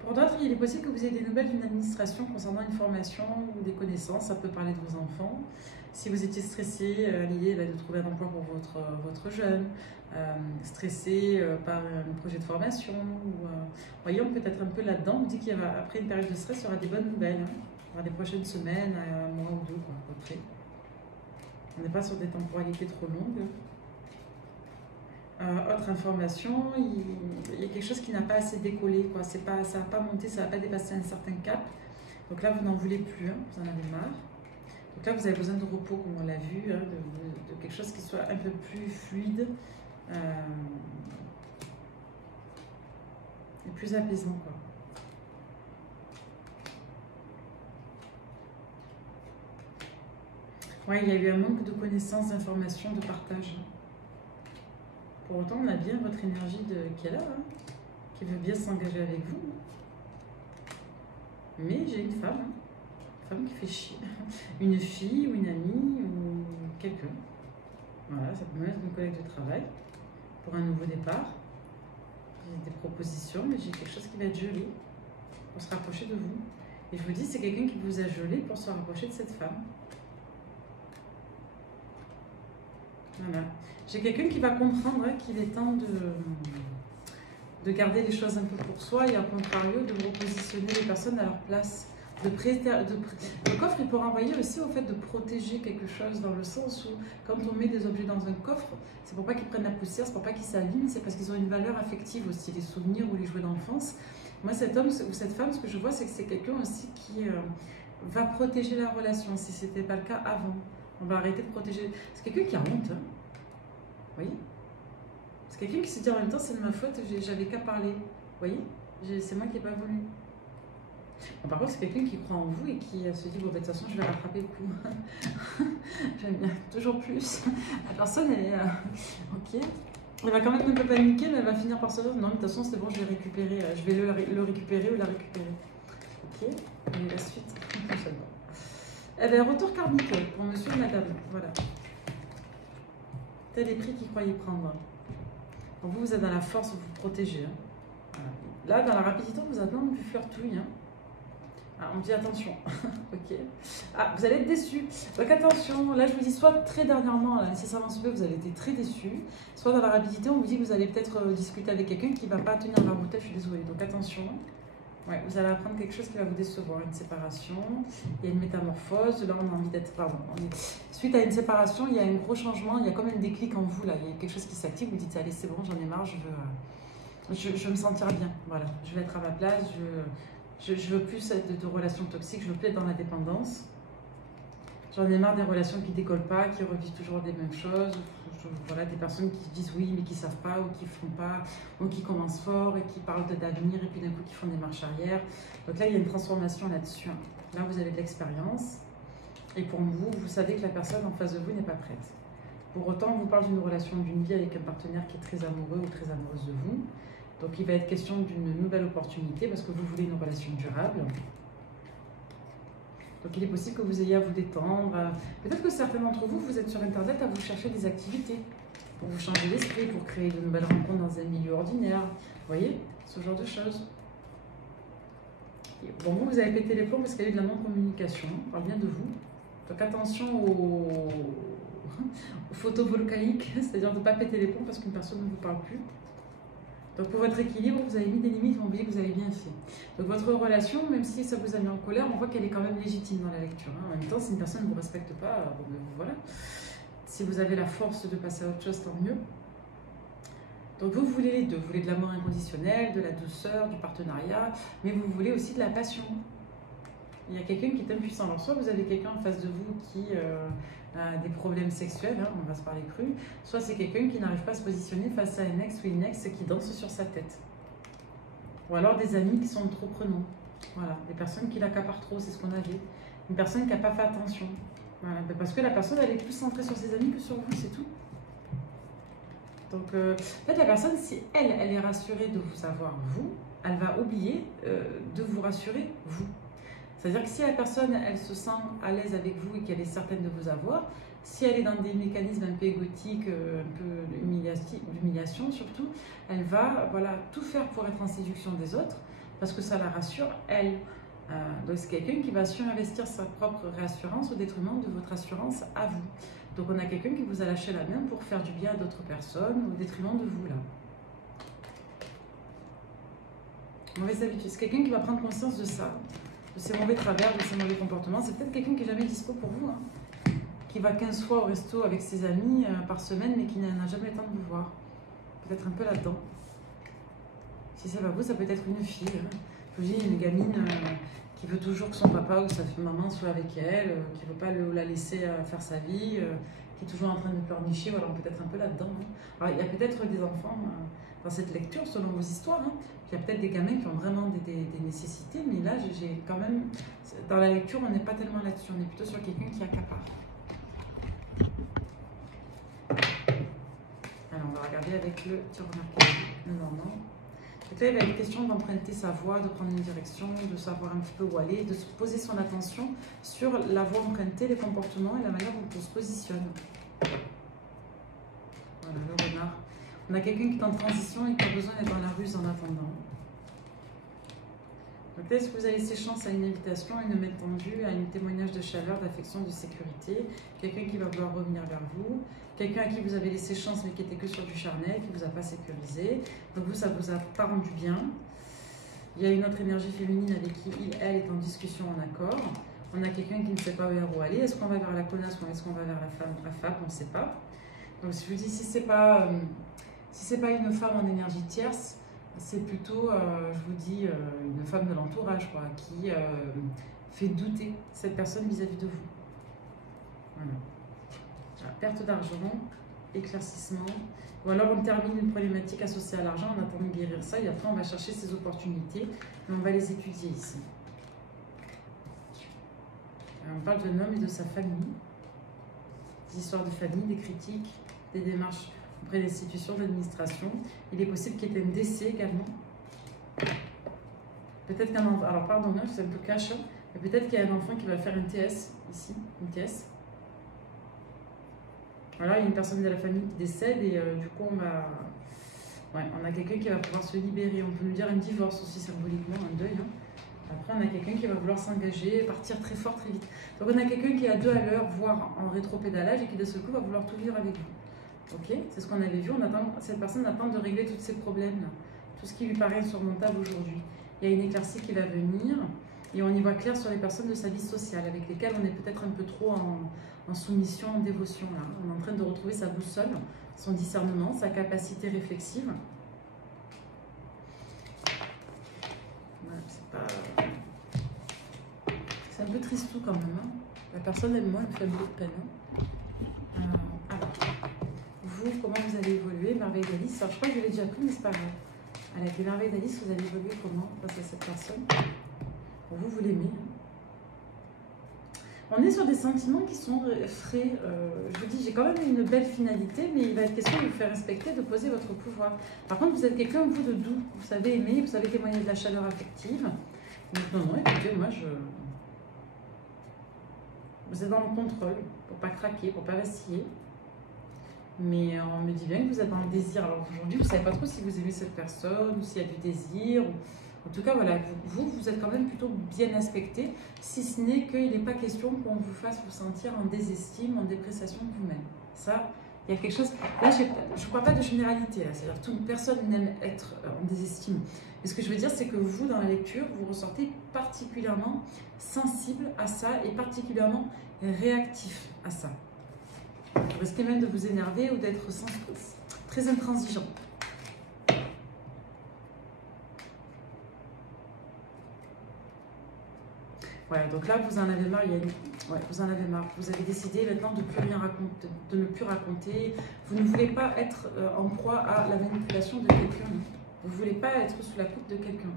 Pour d'autres, il est possible que vous ayez des nouvelles d'une administration concernant une formation ou des connaissances. Ça peut parler de vos enfants. Si vous étiez stressé à l'idée de trouver un emploi pour votre jeune, stressé par un projet de formation, voyons peut-être un peu là-dedans. On dit qu'après une période de stress, il y aura des bonnes nouvelles. Hein. Il y aura des prochaines semaines, un mois ou deux, quoi, à peu près. On n'est pas sur des temporalités trop longues. Autre information, il y a quelque chose qui n'a pas assez décollé, quoi. Ça n'a pas monté, ça n'a pas dépassé un certain cap. Donc là, vous n'en voulez plus, hein, vous en avez marre. Donc là, vous avez besoin de repos, comme on l'a vu, hein, de quelque chose qui soit un peu plus fluide et plus apaisant, quoi. Ouais, il y a eu un manque de connaissances, d'informations, de partage. Pour autant, on a bien votre énergie qui est là, hein, qui veut bien s'engager avec vous. Mais j'ai une femme qui fait chier. Une fille ou une amie ou quelqu'un. Voilà, ça peut même être une collègue de travail pour un nouveau départ. J'ai des propositions, mais j'ai quelque chose qui va être gelé pour se rapprocher de vous. Et je vous dis, c'est quelqu'un qui vous a gelé pour se rapprocher de cette femme. Voilà. J'ai quelqu'un qui va comprendre qu'il est temps de garder les choses un peu pour soi et à contrario de repositionner les personnes à leur place. Le coffre, il peut renvoyer aussi au fait de protéger quelque chose dans le sens où quand on met des objets dans un coffre, c'est pour pas qu'ils prennent la poussière, c'est pour pas qu'ils s'abîment, c'est parce qu'ils ont une valeur affective aussi, les souvenirs ou les jouets d'enfance. Moi, cet homme ou cette femme, ce que je vois, c'est que c'est quelqu'un aussi va protéger la relation si ce n'était pas le cas avant. On va arrêter de protéger. C'est quelqu'un qui a honte. Hein. Vous voyez? C'est quelqu'un qui se dit en même temps c'est de ma faute, j'avais qu'à parler. Vous voyez? C'est moi qui n'ai pas voulu. Bon, par contre, c'est quelqu'un qui croit en vous et qui se dit bon, de toute façon, je vais rattraper le coup. J'aime bien, toujours plus. La personne, elle est. Ok. Elle va quand même un peu paniquer, mais elle va finir par se dire non, mais de toute façon, c'est bon, je vais récupérer. Je vais le récupérer ou la récupérer. Ok. Et la suite. Eh bien, retour karmique pour monsieur et madame. Voilà. Tel est prix qu'il croyait prendre. Donc vous êtes dans la force, vous vous protégez. Hein. Voilà. Là, dans la rapidité, vous êtes non plus flirtouille. Hein. Ah, on dit attention. Ok. Ah, vous allez être déçu. Donc attention, là je vous dis soit très dernièrement, là, nécessairement super, vous avez été très déçu, soit dans la rapidité, on vous dit que vous allez peut-être discuter avec quelqu'un qui ne va pas tenir la route. Je suis désolée. Donc attention. Ouais, vous allez apprendre quelque chose qui va vous décevoir, une séparation, il y a une métamorphose, là on a envie d'être, pardon, suite à une séparation, il y a un gros changement, il y a comme un déclic en vous, là, il y a quelque chose qui s'active, vous dites allez c'est bon, j'en ai marre, je veux me sentir bien, voilà, je vais être à ma place, je veux plus être de relations toxiques, je veux plus être dans la dépendance, j'en ai marre des relations qui décollent pas, qui revivent toujours des mêmes choses. Voilà, des personnes qui disent oui mais qui ne savent pas ou qui ne font pas, ou qui commencent fort et qui parlent d'avenir et puis d'un coup qui font des marches arrière. Donc là il y a une transformation là-dessus. Là vous avez de l'expérience et pour vous, vous savez que la personne en face de vous n'est pas prête. Pour autant on vous parle d'une relation d'une vie avec un partenaire qui est très amoureux ou très amoureuse de vous. Donc il va être question d'une nouvelle opportunité parce que vous voulez une relation durable. Donc il est possible que vous ayez à vous détendre. Peut-être que certains d'entre vous, vous êtes sur Internet à vous chercher des activités pour vous changer l'esprit, pour créer de nouvelles rencontres dans un milieu ordinaire. Vous voyez, ce genre de choses. Bon, vous avez pété les plombs parce qu'il y a eu de la non-communication. On parle bien de vous. Donc attention aux photovoltaïques, c'est-à-dire de ne pas péter les plombs parce qu'une personne ne vous parle plus. Donc pour votre équilibre, vous avez mis des limites, vous voyez que vous avez bien fait. Donc votre relation, même si ça vous a mis en colère, on voit qu'elle est quand même légitime dans la lecture. Hein. En même temps, si une personne ne vous respecte pas, bon, voilà. Si vous avez la force de passer à autre chose, tant mieux. Donc vous voulez les deux, vous voulez de l'amour inconditionnel, de la douceur, du partenariat, mais vous voulez aussi de la passion. Il y a quelqu'un qui est impuissant. Alors soit vous avez quelqu'un en face de vous qui a des problèmes sexuels, hein, on va se parler cru, soit c'est quelqu'un qui n'arrive pas à se positionner face à un ex ou une ex qui danse sur sa tête. Ou alors des amis qui sont trop prenants. Voilà, des personnes qui l'accaparent trop, c'est ce qu'on avait. Une personne qui n'a pas fait attention. Voilà, parce que la personne, elle est plus centrée sur ses amis que sur vous, c'est tout. Donc, en fait, la personne, si elle est rassurée de vous avoir, vous, elle va oublier de vous rassurer, vous. C'est-à-dire que si la personne, elle se sent à l'aise avec vous et qu'elle est certaine de vous avoir, si elle est dans des mécanismes un peu égotiques, un peu d'humiliation surtout, elle va voilà, tout faire pour être en séduction des autres parce que ça la rassure, elle. Donc c'est quelqu'un qui va surinvestir sa propre réassurance au détriment de votre assurance à vous. Donc on a quelqu'un qui vous a lâché la main pour faire du bien à d'autres personnes au détriment de vous là. Mauvaise habitude, c'est quelqu'un qui va prendre conscience de ça. De ses mauvais travers, de ses mauvais comportements. C'est peut-être quelqu'un qui n'est jamais dispo pour vous, hein, qui va 15 fois au resto avec ses amis par semaine, mais qui n'a jamais le temps de vous voir. Peut-être un peu là-dedans. Si c'est pas vous, ça peut être une fille. Hein. Je vous dis, une gamine qui veut toujours que son papa ou sa maman soit avec elle, qui ne veut pas la laisser faire sa vie, qui est toujours en train de pleurnicher. Voilà, on peut être un peu là-dedans. Hein. Alors, il y a peut-être des enfants dans cette lecture, selon vos histoires, hein. Il y a peut-être des gamins qui ont vraiment des nécessités, mais là, j'ai quand même... Dans la lecture, on n'est pas tellement là-dessus, on est plutôt sur quelqu'un qui accapare. Alors, on va regarder avec le tireur normand. Donc là, il va être question d'emprunter sa voie, de prendre une direction, de savoir un petit peu où aller, de se poser son attention sur la voie empruntée, les comportements et la manière dont on se positionne. Voilà, le renard. On a quelqu'un qui est en transition et qui a besoin d'être dans la ruse en attendant. Donc là, est-ce que vous avez laissé chance à une invitation, à une main tendue, à un témoignage de chaleur, d'affection, de sécurité? Quelqu'un qui va vouloir revenir vers vous. Quelqu'un à qui vous avez laissé chance mais qui était que sur du charnel, qui ne vous a pas sécurisé. Donc vous, ça ne vous a pas rendu bien. Il y a une autre énergie féminine avec qui elle est en discussion, en accord. On a quelqu'un qui ne sait pas vers où aller. Est-ce qu'on va vers la connasse ou est-ce qu'on va vers la femme? On ne sait pas. Donc je vous dis, si ce n'est pas une femme en énergie tierce, c'est plutôt, je vous dis, une femme de l'entourage, quoi, qui fait douter cette personne vis-à-vis de vous. Voilà. Perte d'argent, éclaircissement. Ou alors on termine une problématique associée à l'argent en attendant de guérir ça. Et après on va chercher ces opportunités et on va les étudier ici. On parle d'un homme et de sa famille. Des histoires de famille, des critiques, des démarches auprès des institutions d'administration. Il est possible qu'il y ait un décès également. Peut-être qu'un enfant, alors pardon, c'est un peu cash, mais peut-être qu'il y a un enfant qui va faire une TS ici, une TS. Voilà, il y a une personne de la famille qui décède et du coup on a quelqu'un qui va pouvoir se libérer. On peut nous dire un divorce aussi symboliquement, un deuil. Hein. Après on a quelqu'un qui va vouloir s'engager, partir très fort, très vite. Donc on a quelqu'un qui est à 2 à l'heure, voire en rétropédalage et qui de ce coup va vouloir tout vivre avec vous. Ok, c'est ce qu'on avait vu. Cette personne attend de régler tous ces problèmes-là, tout ce qui lui paraît insurmontable aujourd'hui. Il y a une éclaircie qui va venir et on y voit clair sur les personnes de sa vie sociale avec lesquelles on est peut-être un peu trop en soumission, en dévotion. Là. On est en train de retrouver sa boussole, son discernement, sa capacité réflexive. Ouais, c'est un peu tristou quand même. Hein. La personne elle moi, elle me fait beaucoup de peine. Hein. Alors, vous, comment vous allez évoluer, Merveille d'Alice? Alors je crois que je l'ai déjà pris, mais c'est pas grave. Avec les merveilles d'Alice, vous allez évoluer comment face à cette personne? Vous l'aimez. On est sur des sentiments qui sont frais. Je vous dis, j'ai quand même une belle finalité, mais il va être question de vous faire respecter, de poser votre pouvoir. Par contre, vous êtes quelqu'un, vous, de doux. Vous savez aimer, vous savez témoigner de la chaleur affective. Donc, non, écoutez, moi, vous êtes dans le contrôle, pour pas craquer, pour pas vaciller. Mais on me dit bien que vous êtes dans le désir. Alors aujourd'hui, vous ne savez pas trop si vous aimez cette personne, ou s'il y a du désir. En tout cas, voilà, vous êtes quand même plutôt bien aspecté, si ce n'est qu'il n'est pas question qu'on vous fasse vous sentir en désestime, en dépréciation de vous-même. Ça, il y a quelque chose... Là, je ne crois pas de généralité, c'est-à-dire que toute personne n'aime être en désestime. Mais ce que je veux dire, c'est que vous, dans la lecture, vous ressortez particulièrement sensible à ça et particulièrement réactif à ça. Vous risquez même de vous énerver ou d'être très intransigeant. Ouais, donc là, vous en avez marre, vous en avez marre. Vous avez décidé maintenant de plus rien raconter, de ne plus raconter. Vous ne voulez pas être en proie à la manipulation de quelqu'un. Vous ne voulez pas être sous la coupe de quelqu'un.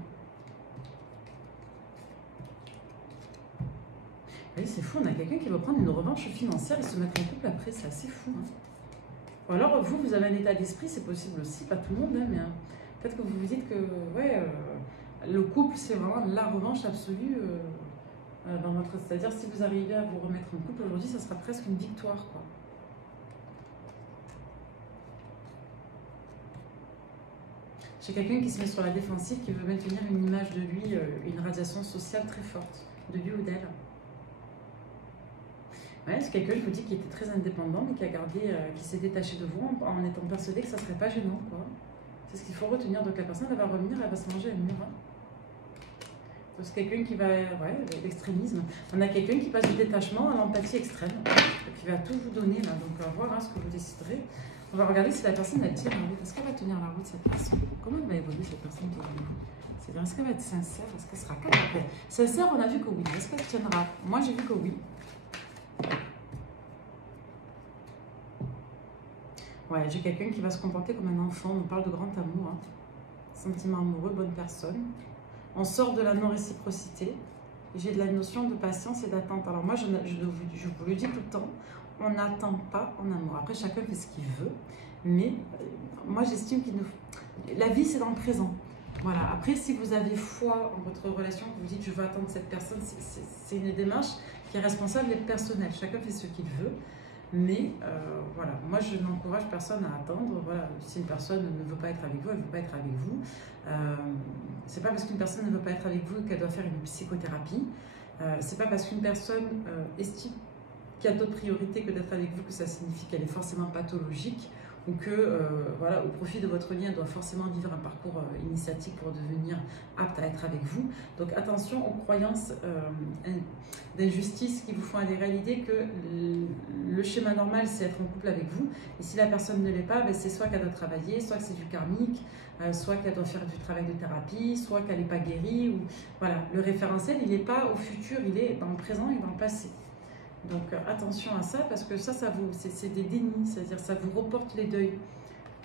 Oui, c'est fou, on a quelqu'un qui va prendre une revanche financière et se mettre en couple après, c'est assez fou. Hein. Ou alors, vous avez un état d'esprit, c'est possible aussi, pas tout le monde, hein, mais peut-être que vous vous dites que le couple, c'est vraiment la revanche absolue dans votre... C'est-à-dire, si vous arrivez à vous remettre en couple aujourd'hui, ça sera presque une victoire, quoi. J'ai quelqu'un qui se met sur la défensive, qui veut maintenir une image de lui, une radiation sociale très forte, de lui ou d'elle. Ouais, c'est quelqu'un, je vous dis, qui était très indépendant, mais qui s'est détaché de vous en étant persuadé que ça ne serait pas gênant, quoi. C'est ce qu'il faut retenir. Donc la personne, elle va revenir, elle va se manger un mur. Hein. Donc c'est quelqu'un qui va, l'extrémisme. On a quelqu'un qui passe du détachement à l'empathie extrême, qui va tout vous donner, là. Donc on va voir ce que vous déciderez. On va regarder si la personne, elle tient la route. Est-ce qu'elle va tenir la route, cette personne? Comment elle va évoluer, cette personne pour vous? C'est-à-dire, est-ce qu'elle va être sincère? Est-ce qu'elle sera capable? Sincère, on a vu que oui. Est-ce qu'elle tiendra? Moi, j'ai vu que oui. Ouais, j'ai quelqu'un qui va se comporter comme un enfant. On parle de grand amour. Hein. Sentiment amoureux, bonne personne. On sort de la non-réciprocité. J'ai de la notion de patience et d'attente. Alors moi, je vous le dis tout le temps, on n'attend pas en amour. Après, chacun fait ce qu'il veut. Mais moi, j'estime la vie, c'est dans le présent. Voilà. Après, si vous avez foi en votre relation, que vous dites, je veux attendre cette personne, c'est une démarche qui est responsable et personnelle. Chacun fait ce qu'il veut. Mais voilà, moi je n'encourage personne à attendre. Voilà, si une personne ne veut pas être avec vous, elle ne veut pas être avec vous. C'est pas parce qu'une personne ne veut pas être avec vous qu'elle doit faire une psychothérapie. C'est pas parce qu'une personne estime qu'il y a d'autres priorités que d'être avec vous que ça signifie qu'elle est forcément pathologique ou que, voilà, au profit de votre lien, elle doit forcément vivre un parcours initiatique pour devenir apte à être avec vous. Donc attention aux croyances d'injustice qui vous font adhérer à l'idée que le schéma normal, c'est être en couple avec vous. Et si la personne ne l'est pas, ben, c'est soit qu'elle doit travailler, soit que c'est du karmique, soit qu'elle doit faire du travail de thérapie, soit qu'elle n'est pas guérie. Ou... Voilà, le référentiel, il n'est pas au futur, il est dans le présent et dans le passé. Donc attention à ça, parce que ça vous, c'est des dénis, c'est-à-dire ça vous reporte les deuils.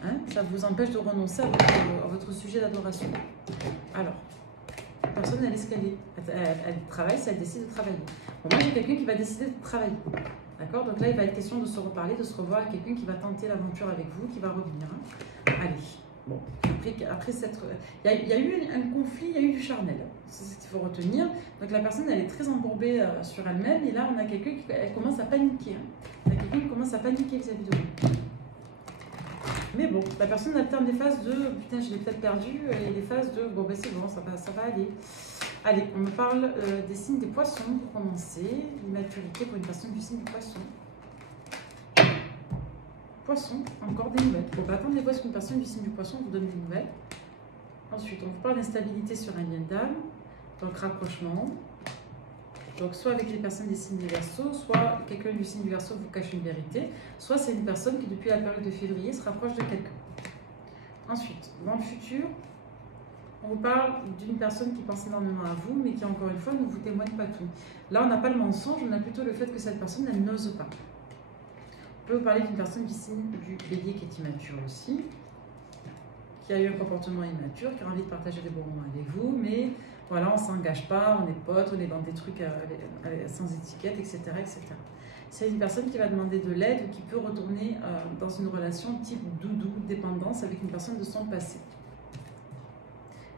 Hein, ça vous empêche de renoncer à votre sujet d'adoration. Alors, la personne, elle est ce qu'elle est. Elle travaille si elle décide de travailler. Bon, moi, j'ai quelqu'un qui va décider de travailler. D'accord? Donc là, il va être question de se reparler, de se revoir avec quelqu'un qui va tenter l'aventure avec vous, qui va revenir. Hein. Allez. Bon, après cette... Il y a eu un conflit, il y a eu du charnel. C'est ce qu'il faut retenir. Donc la personne, elle est très embourbée sur elle-même. Et là, on a quelqu'un qui commence à paniquer. Hein. On a quelqu'un qui commence à paniquer vis-à-vis de vous. Mais bon, la personne alterne des phases de « putain, je l'ai peut-être perdu » et des phases de « bon, ben c'est bon, ça va aller ». Allez, on me parle des signes des poissons pour commencer. L'immaturité pour une personne du signe du poisson. Poisson, encore des nouvelles. Bon, bah, attendre les voix qu'une personne du signe du poisson vous donne des nouvelles. Ensuite, on vous parle d'instabilité sur un lien d'âme, donc rapprochement. Donc, soit avec les personnes des signes du Verseau, soit quelqu'un du signe du Verseau vous cache une vérité, soit c'est une personne qui, depuis la période de février, se rapproche de quelqu'un. Ensuite, dans le futur, on vous parle d'une personne qui pense énormément à vous, mais qui, encore une fois, ne vous témoigne pas tout. Là, on n'a pas le mensonge, on a plutôt le fait que cette personne, elle n'ose pas. On peut vous parler d'une personne du signe du Bélier qui est immature aussi, qui a eu un comportement immature, qui a envie de partager des bons moments avec vous, mais voilà, on ne s'engage pas, on est potes, on est dans des trucs sans étiquette, etc. etc. C'est une personne qui va demander de l'aide ou qui peut retourner dans une relation type doudou, dépendance avec une personne de son passé.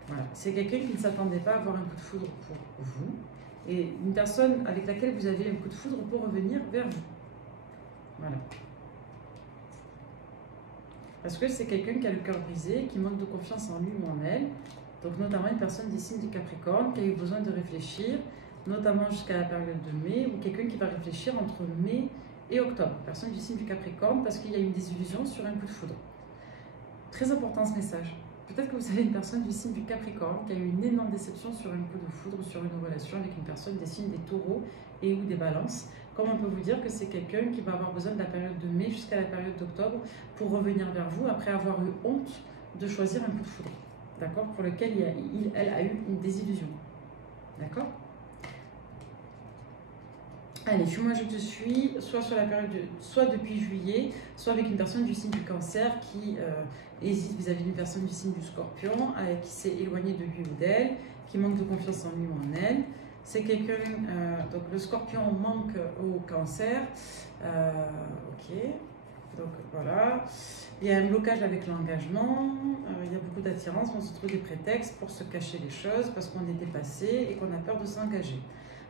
Voilà. C'est quelqu'un qui ne s'attendait pas à avoir un coup de foudre pour vous, et une personne avec laquelle vous avez un coup de foudre pour revenir vers vous. Voilà. Parce que c'est quelqu'un qui a le cœur brisé, qui manque de confiance en lui ou en elle. Donc notamment une personne des signes du Capricorne qui a eu besoin de réfléchir, notamment jusqu'à la période de mai, ou quelqu'un qui va réfléchir entre mai et octobre. Personne du signe du Capricorne parce qu'il y a une désillusion sur un coup de foudre. Très important ce message. Peut-être que vous avez une personne du signe du Capricorne qui a eu une énorme déception sur un coup de foudre ou sur une relation avec une personne des signes des Taureaux et ou des Balances. Comme on peut vous dire que c'est quelqu'un qui va avoir besoin de la période de mai jusqu'à la période d'octobre pour revenir vers vous après avoir eu honte de choisir un coup de foudre. D'accord? Pour lequel elle a eu une désillusion. D'accord? Allez, moi je te suis, soit sur la période soit depuis juillet, soit avec une personne du signe du Cancer qui hésite vis-à-vis d'une personne du signe du Scorpion, qui s'est éloignée de lui ou d'elle, qui manque de confiance en lui ou en elle. C'est quelqu'un, donc le Scorpion manque au Cancer, ok, donc voilà. Il y a un blocage avec l'engagement, il y a beaucoup d'attirance, on se trouve des prétextes pour se cacher les choses parce qu'on est dépassé et qu'on a peur de s'engager.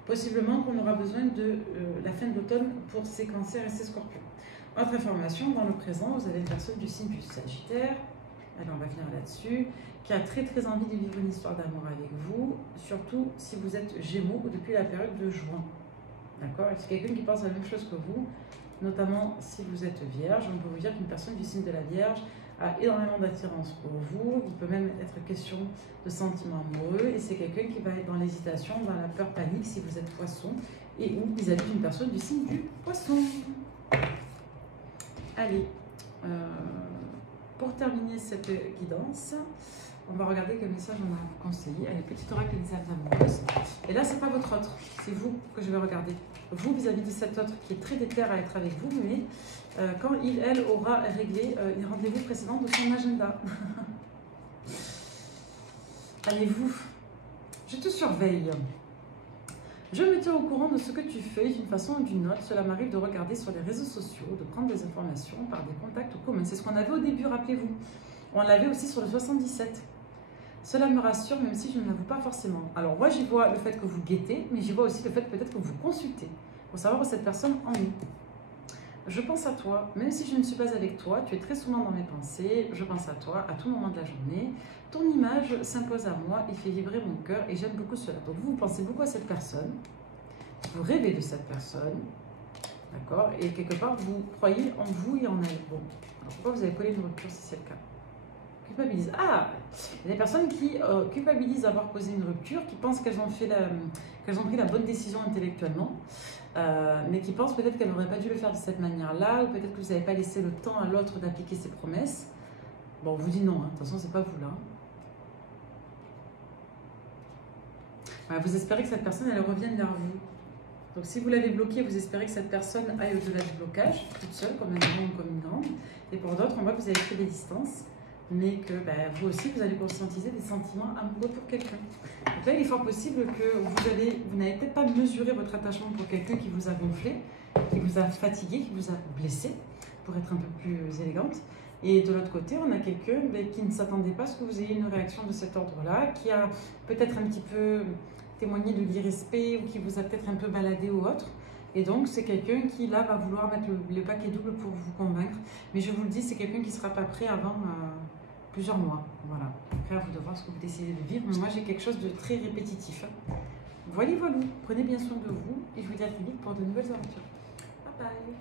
Possiblement qu'on aura besoin de la fin de l'automne pour ces cancers et ces scorpions. Autre information, dans le présent, vous avez une personne du signe du Sagittaire, alors on va venir là-dessus, qui a très envie de vivre une histoire d'amour avec vous, surtout si vous êtes Gémeaux ou depuis la période de juin. D'accord? C'est quelqu'un qui pense à la même chose que vous, notamment si vous êtes Vierge. On peut vous dire qu'une personne du signe de la Vierge a énormément d'attirance pour vous. Il peut même être question de sentiments amoureux. Et c'est quelqu'un qui va être dans l'hésitation, dans la peur panique si vous êtes Poisson et ou vis-à-vis d'une personne du signe du Poisson. Allez, pour terminer cette guidance, on va regarder quel message on a conseillé. Allez, petit oracle des âmes amoureuses. Et là, c'est pas votre autre, c'est vous que je vais regarder. Vous vis-à-vis de cet autre qui est très déter à être avec vous, mais quand elle aura réglé les rendez-vous précédents de son agenda. Allez, vous, je te surveille. Je me tiens au courant de ce que tu fais d'une façon ou d'une autre. Cela m'arrive de regarder sur les réseaux sociaux, de prendre des informations par des contacts communs. C'est ce qu'on avait au début, rappelez-vous. On l'avait aussi sur le 77. Cela me rassure, même si je ne l'avoue pas forcément. Alors moi, j'y vois le fait que vous guettez, mais j'y vois aussi le fait peut-être que vous consultez pour savoir où cette personne en est. Je pense à toi, même si je ne suis pas avec toi, tu es très souvent dans mes pensées, je pense à toi à tout moment de la journée. Ton image s'impose à moi et fait vibrer mon cœur et j'aime beaucoup cela. Donc vous pensez beaucoup à cette personne, vous rêvez de cette personne, d'accord? Et quelque part, vous croyez en vous et en elle. Bon, Pourquoi vous avez collé une rupture si c'est le cas? Culpabilise. Ah, il y a des personnes qui culpabilisent d'avoir causé une rupture, qui pensent qu'elles ont pris la bonne décision intellectuellement, mais qui pensent peut-être qu'elles n'auraient pas dû le faire de cette manière-là, ou peut-être que vous n'avez pas laissé le temps à l'autre d'appliquer ses promesses. Bon, on vous dit non, hein. De toute façon, c'est pas vous là. Voilà, vous espérez que cette personne, elle revienne vers vous. Donc si vous l'avez bloqué, vous espérez que cette personne aille au-delà du blocage, toute seule, comme un grand ou comme une grande. Et pour d'autres, on voit que vous avez pris des distances, mais que vous aussi, vous allez conscientiser des sentiments amoureux pour quelqu'un. Donc là, il est fort possible que vous n'avez peut-être pas mesuré votre attachement pour quelqu'un qui vous a gonflé, qui vous a fatigué, qui vous a blessé, pour être un peu plus élégante. Et de l'autre côté, on a quelqu'un qui ne s'attendait pas à ce que vous ayez une réaction de cet ordre-là, qui a peut-être un petit peu témoigné de l'irrespect ou qui vous a peut-être un peu baladé ou autre. Et donc, c'est quelqu'un qui, là, va vouloir mettre le paquet double pour vous convaincre. Mais je vous le dis, c'est quelqu'un qui ne sera pas prêt avant plusieurs mois. Voilà. Après, à vous de voir ce que vous décidez de vivre. Mais moi, j'ai quelque chose de très répétitif. Voilà, voilà. Prenez bien soin de vous et je vous dis à très vite pour de nouvelles aventures. Bye bye.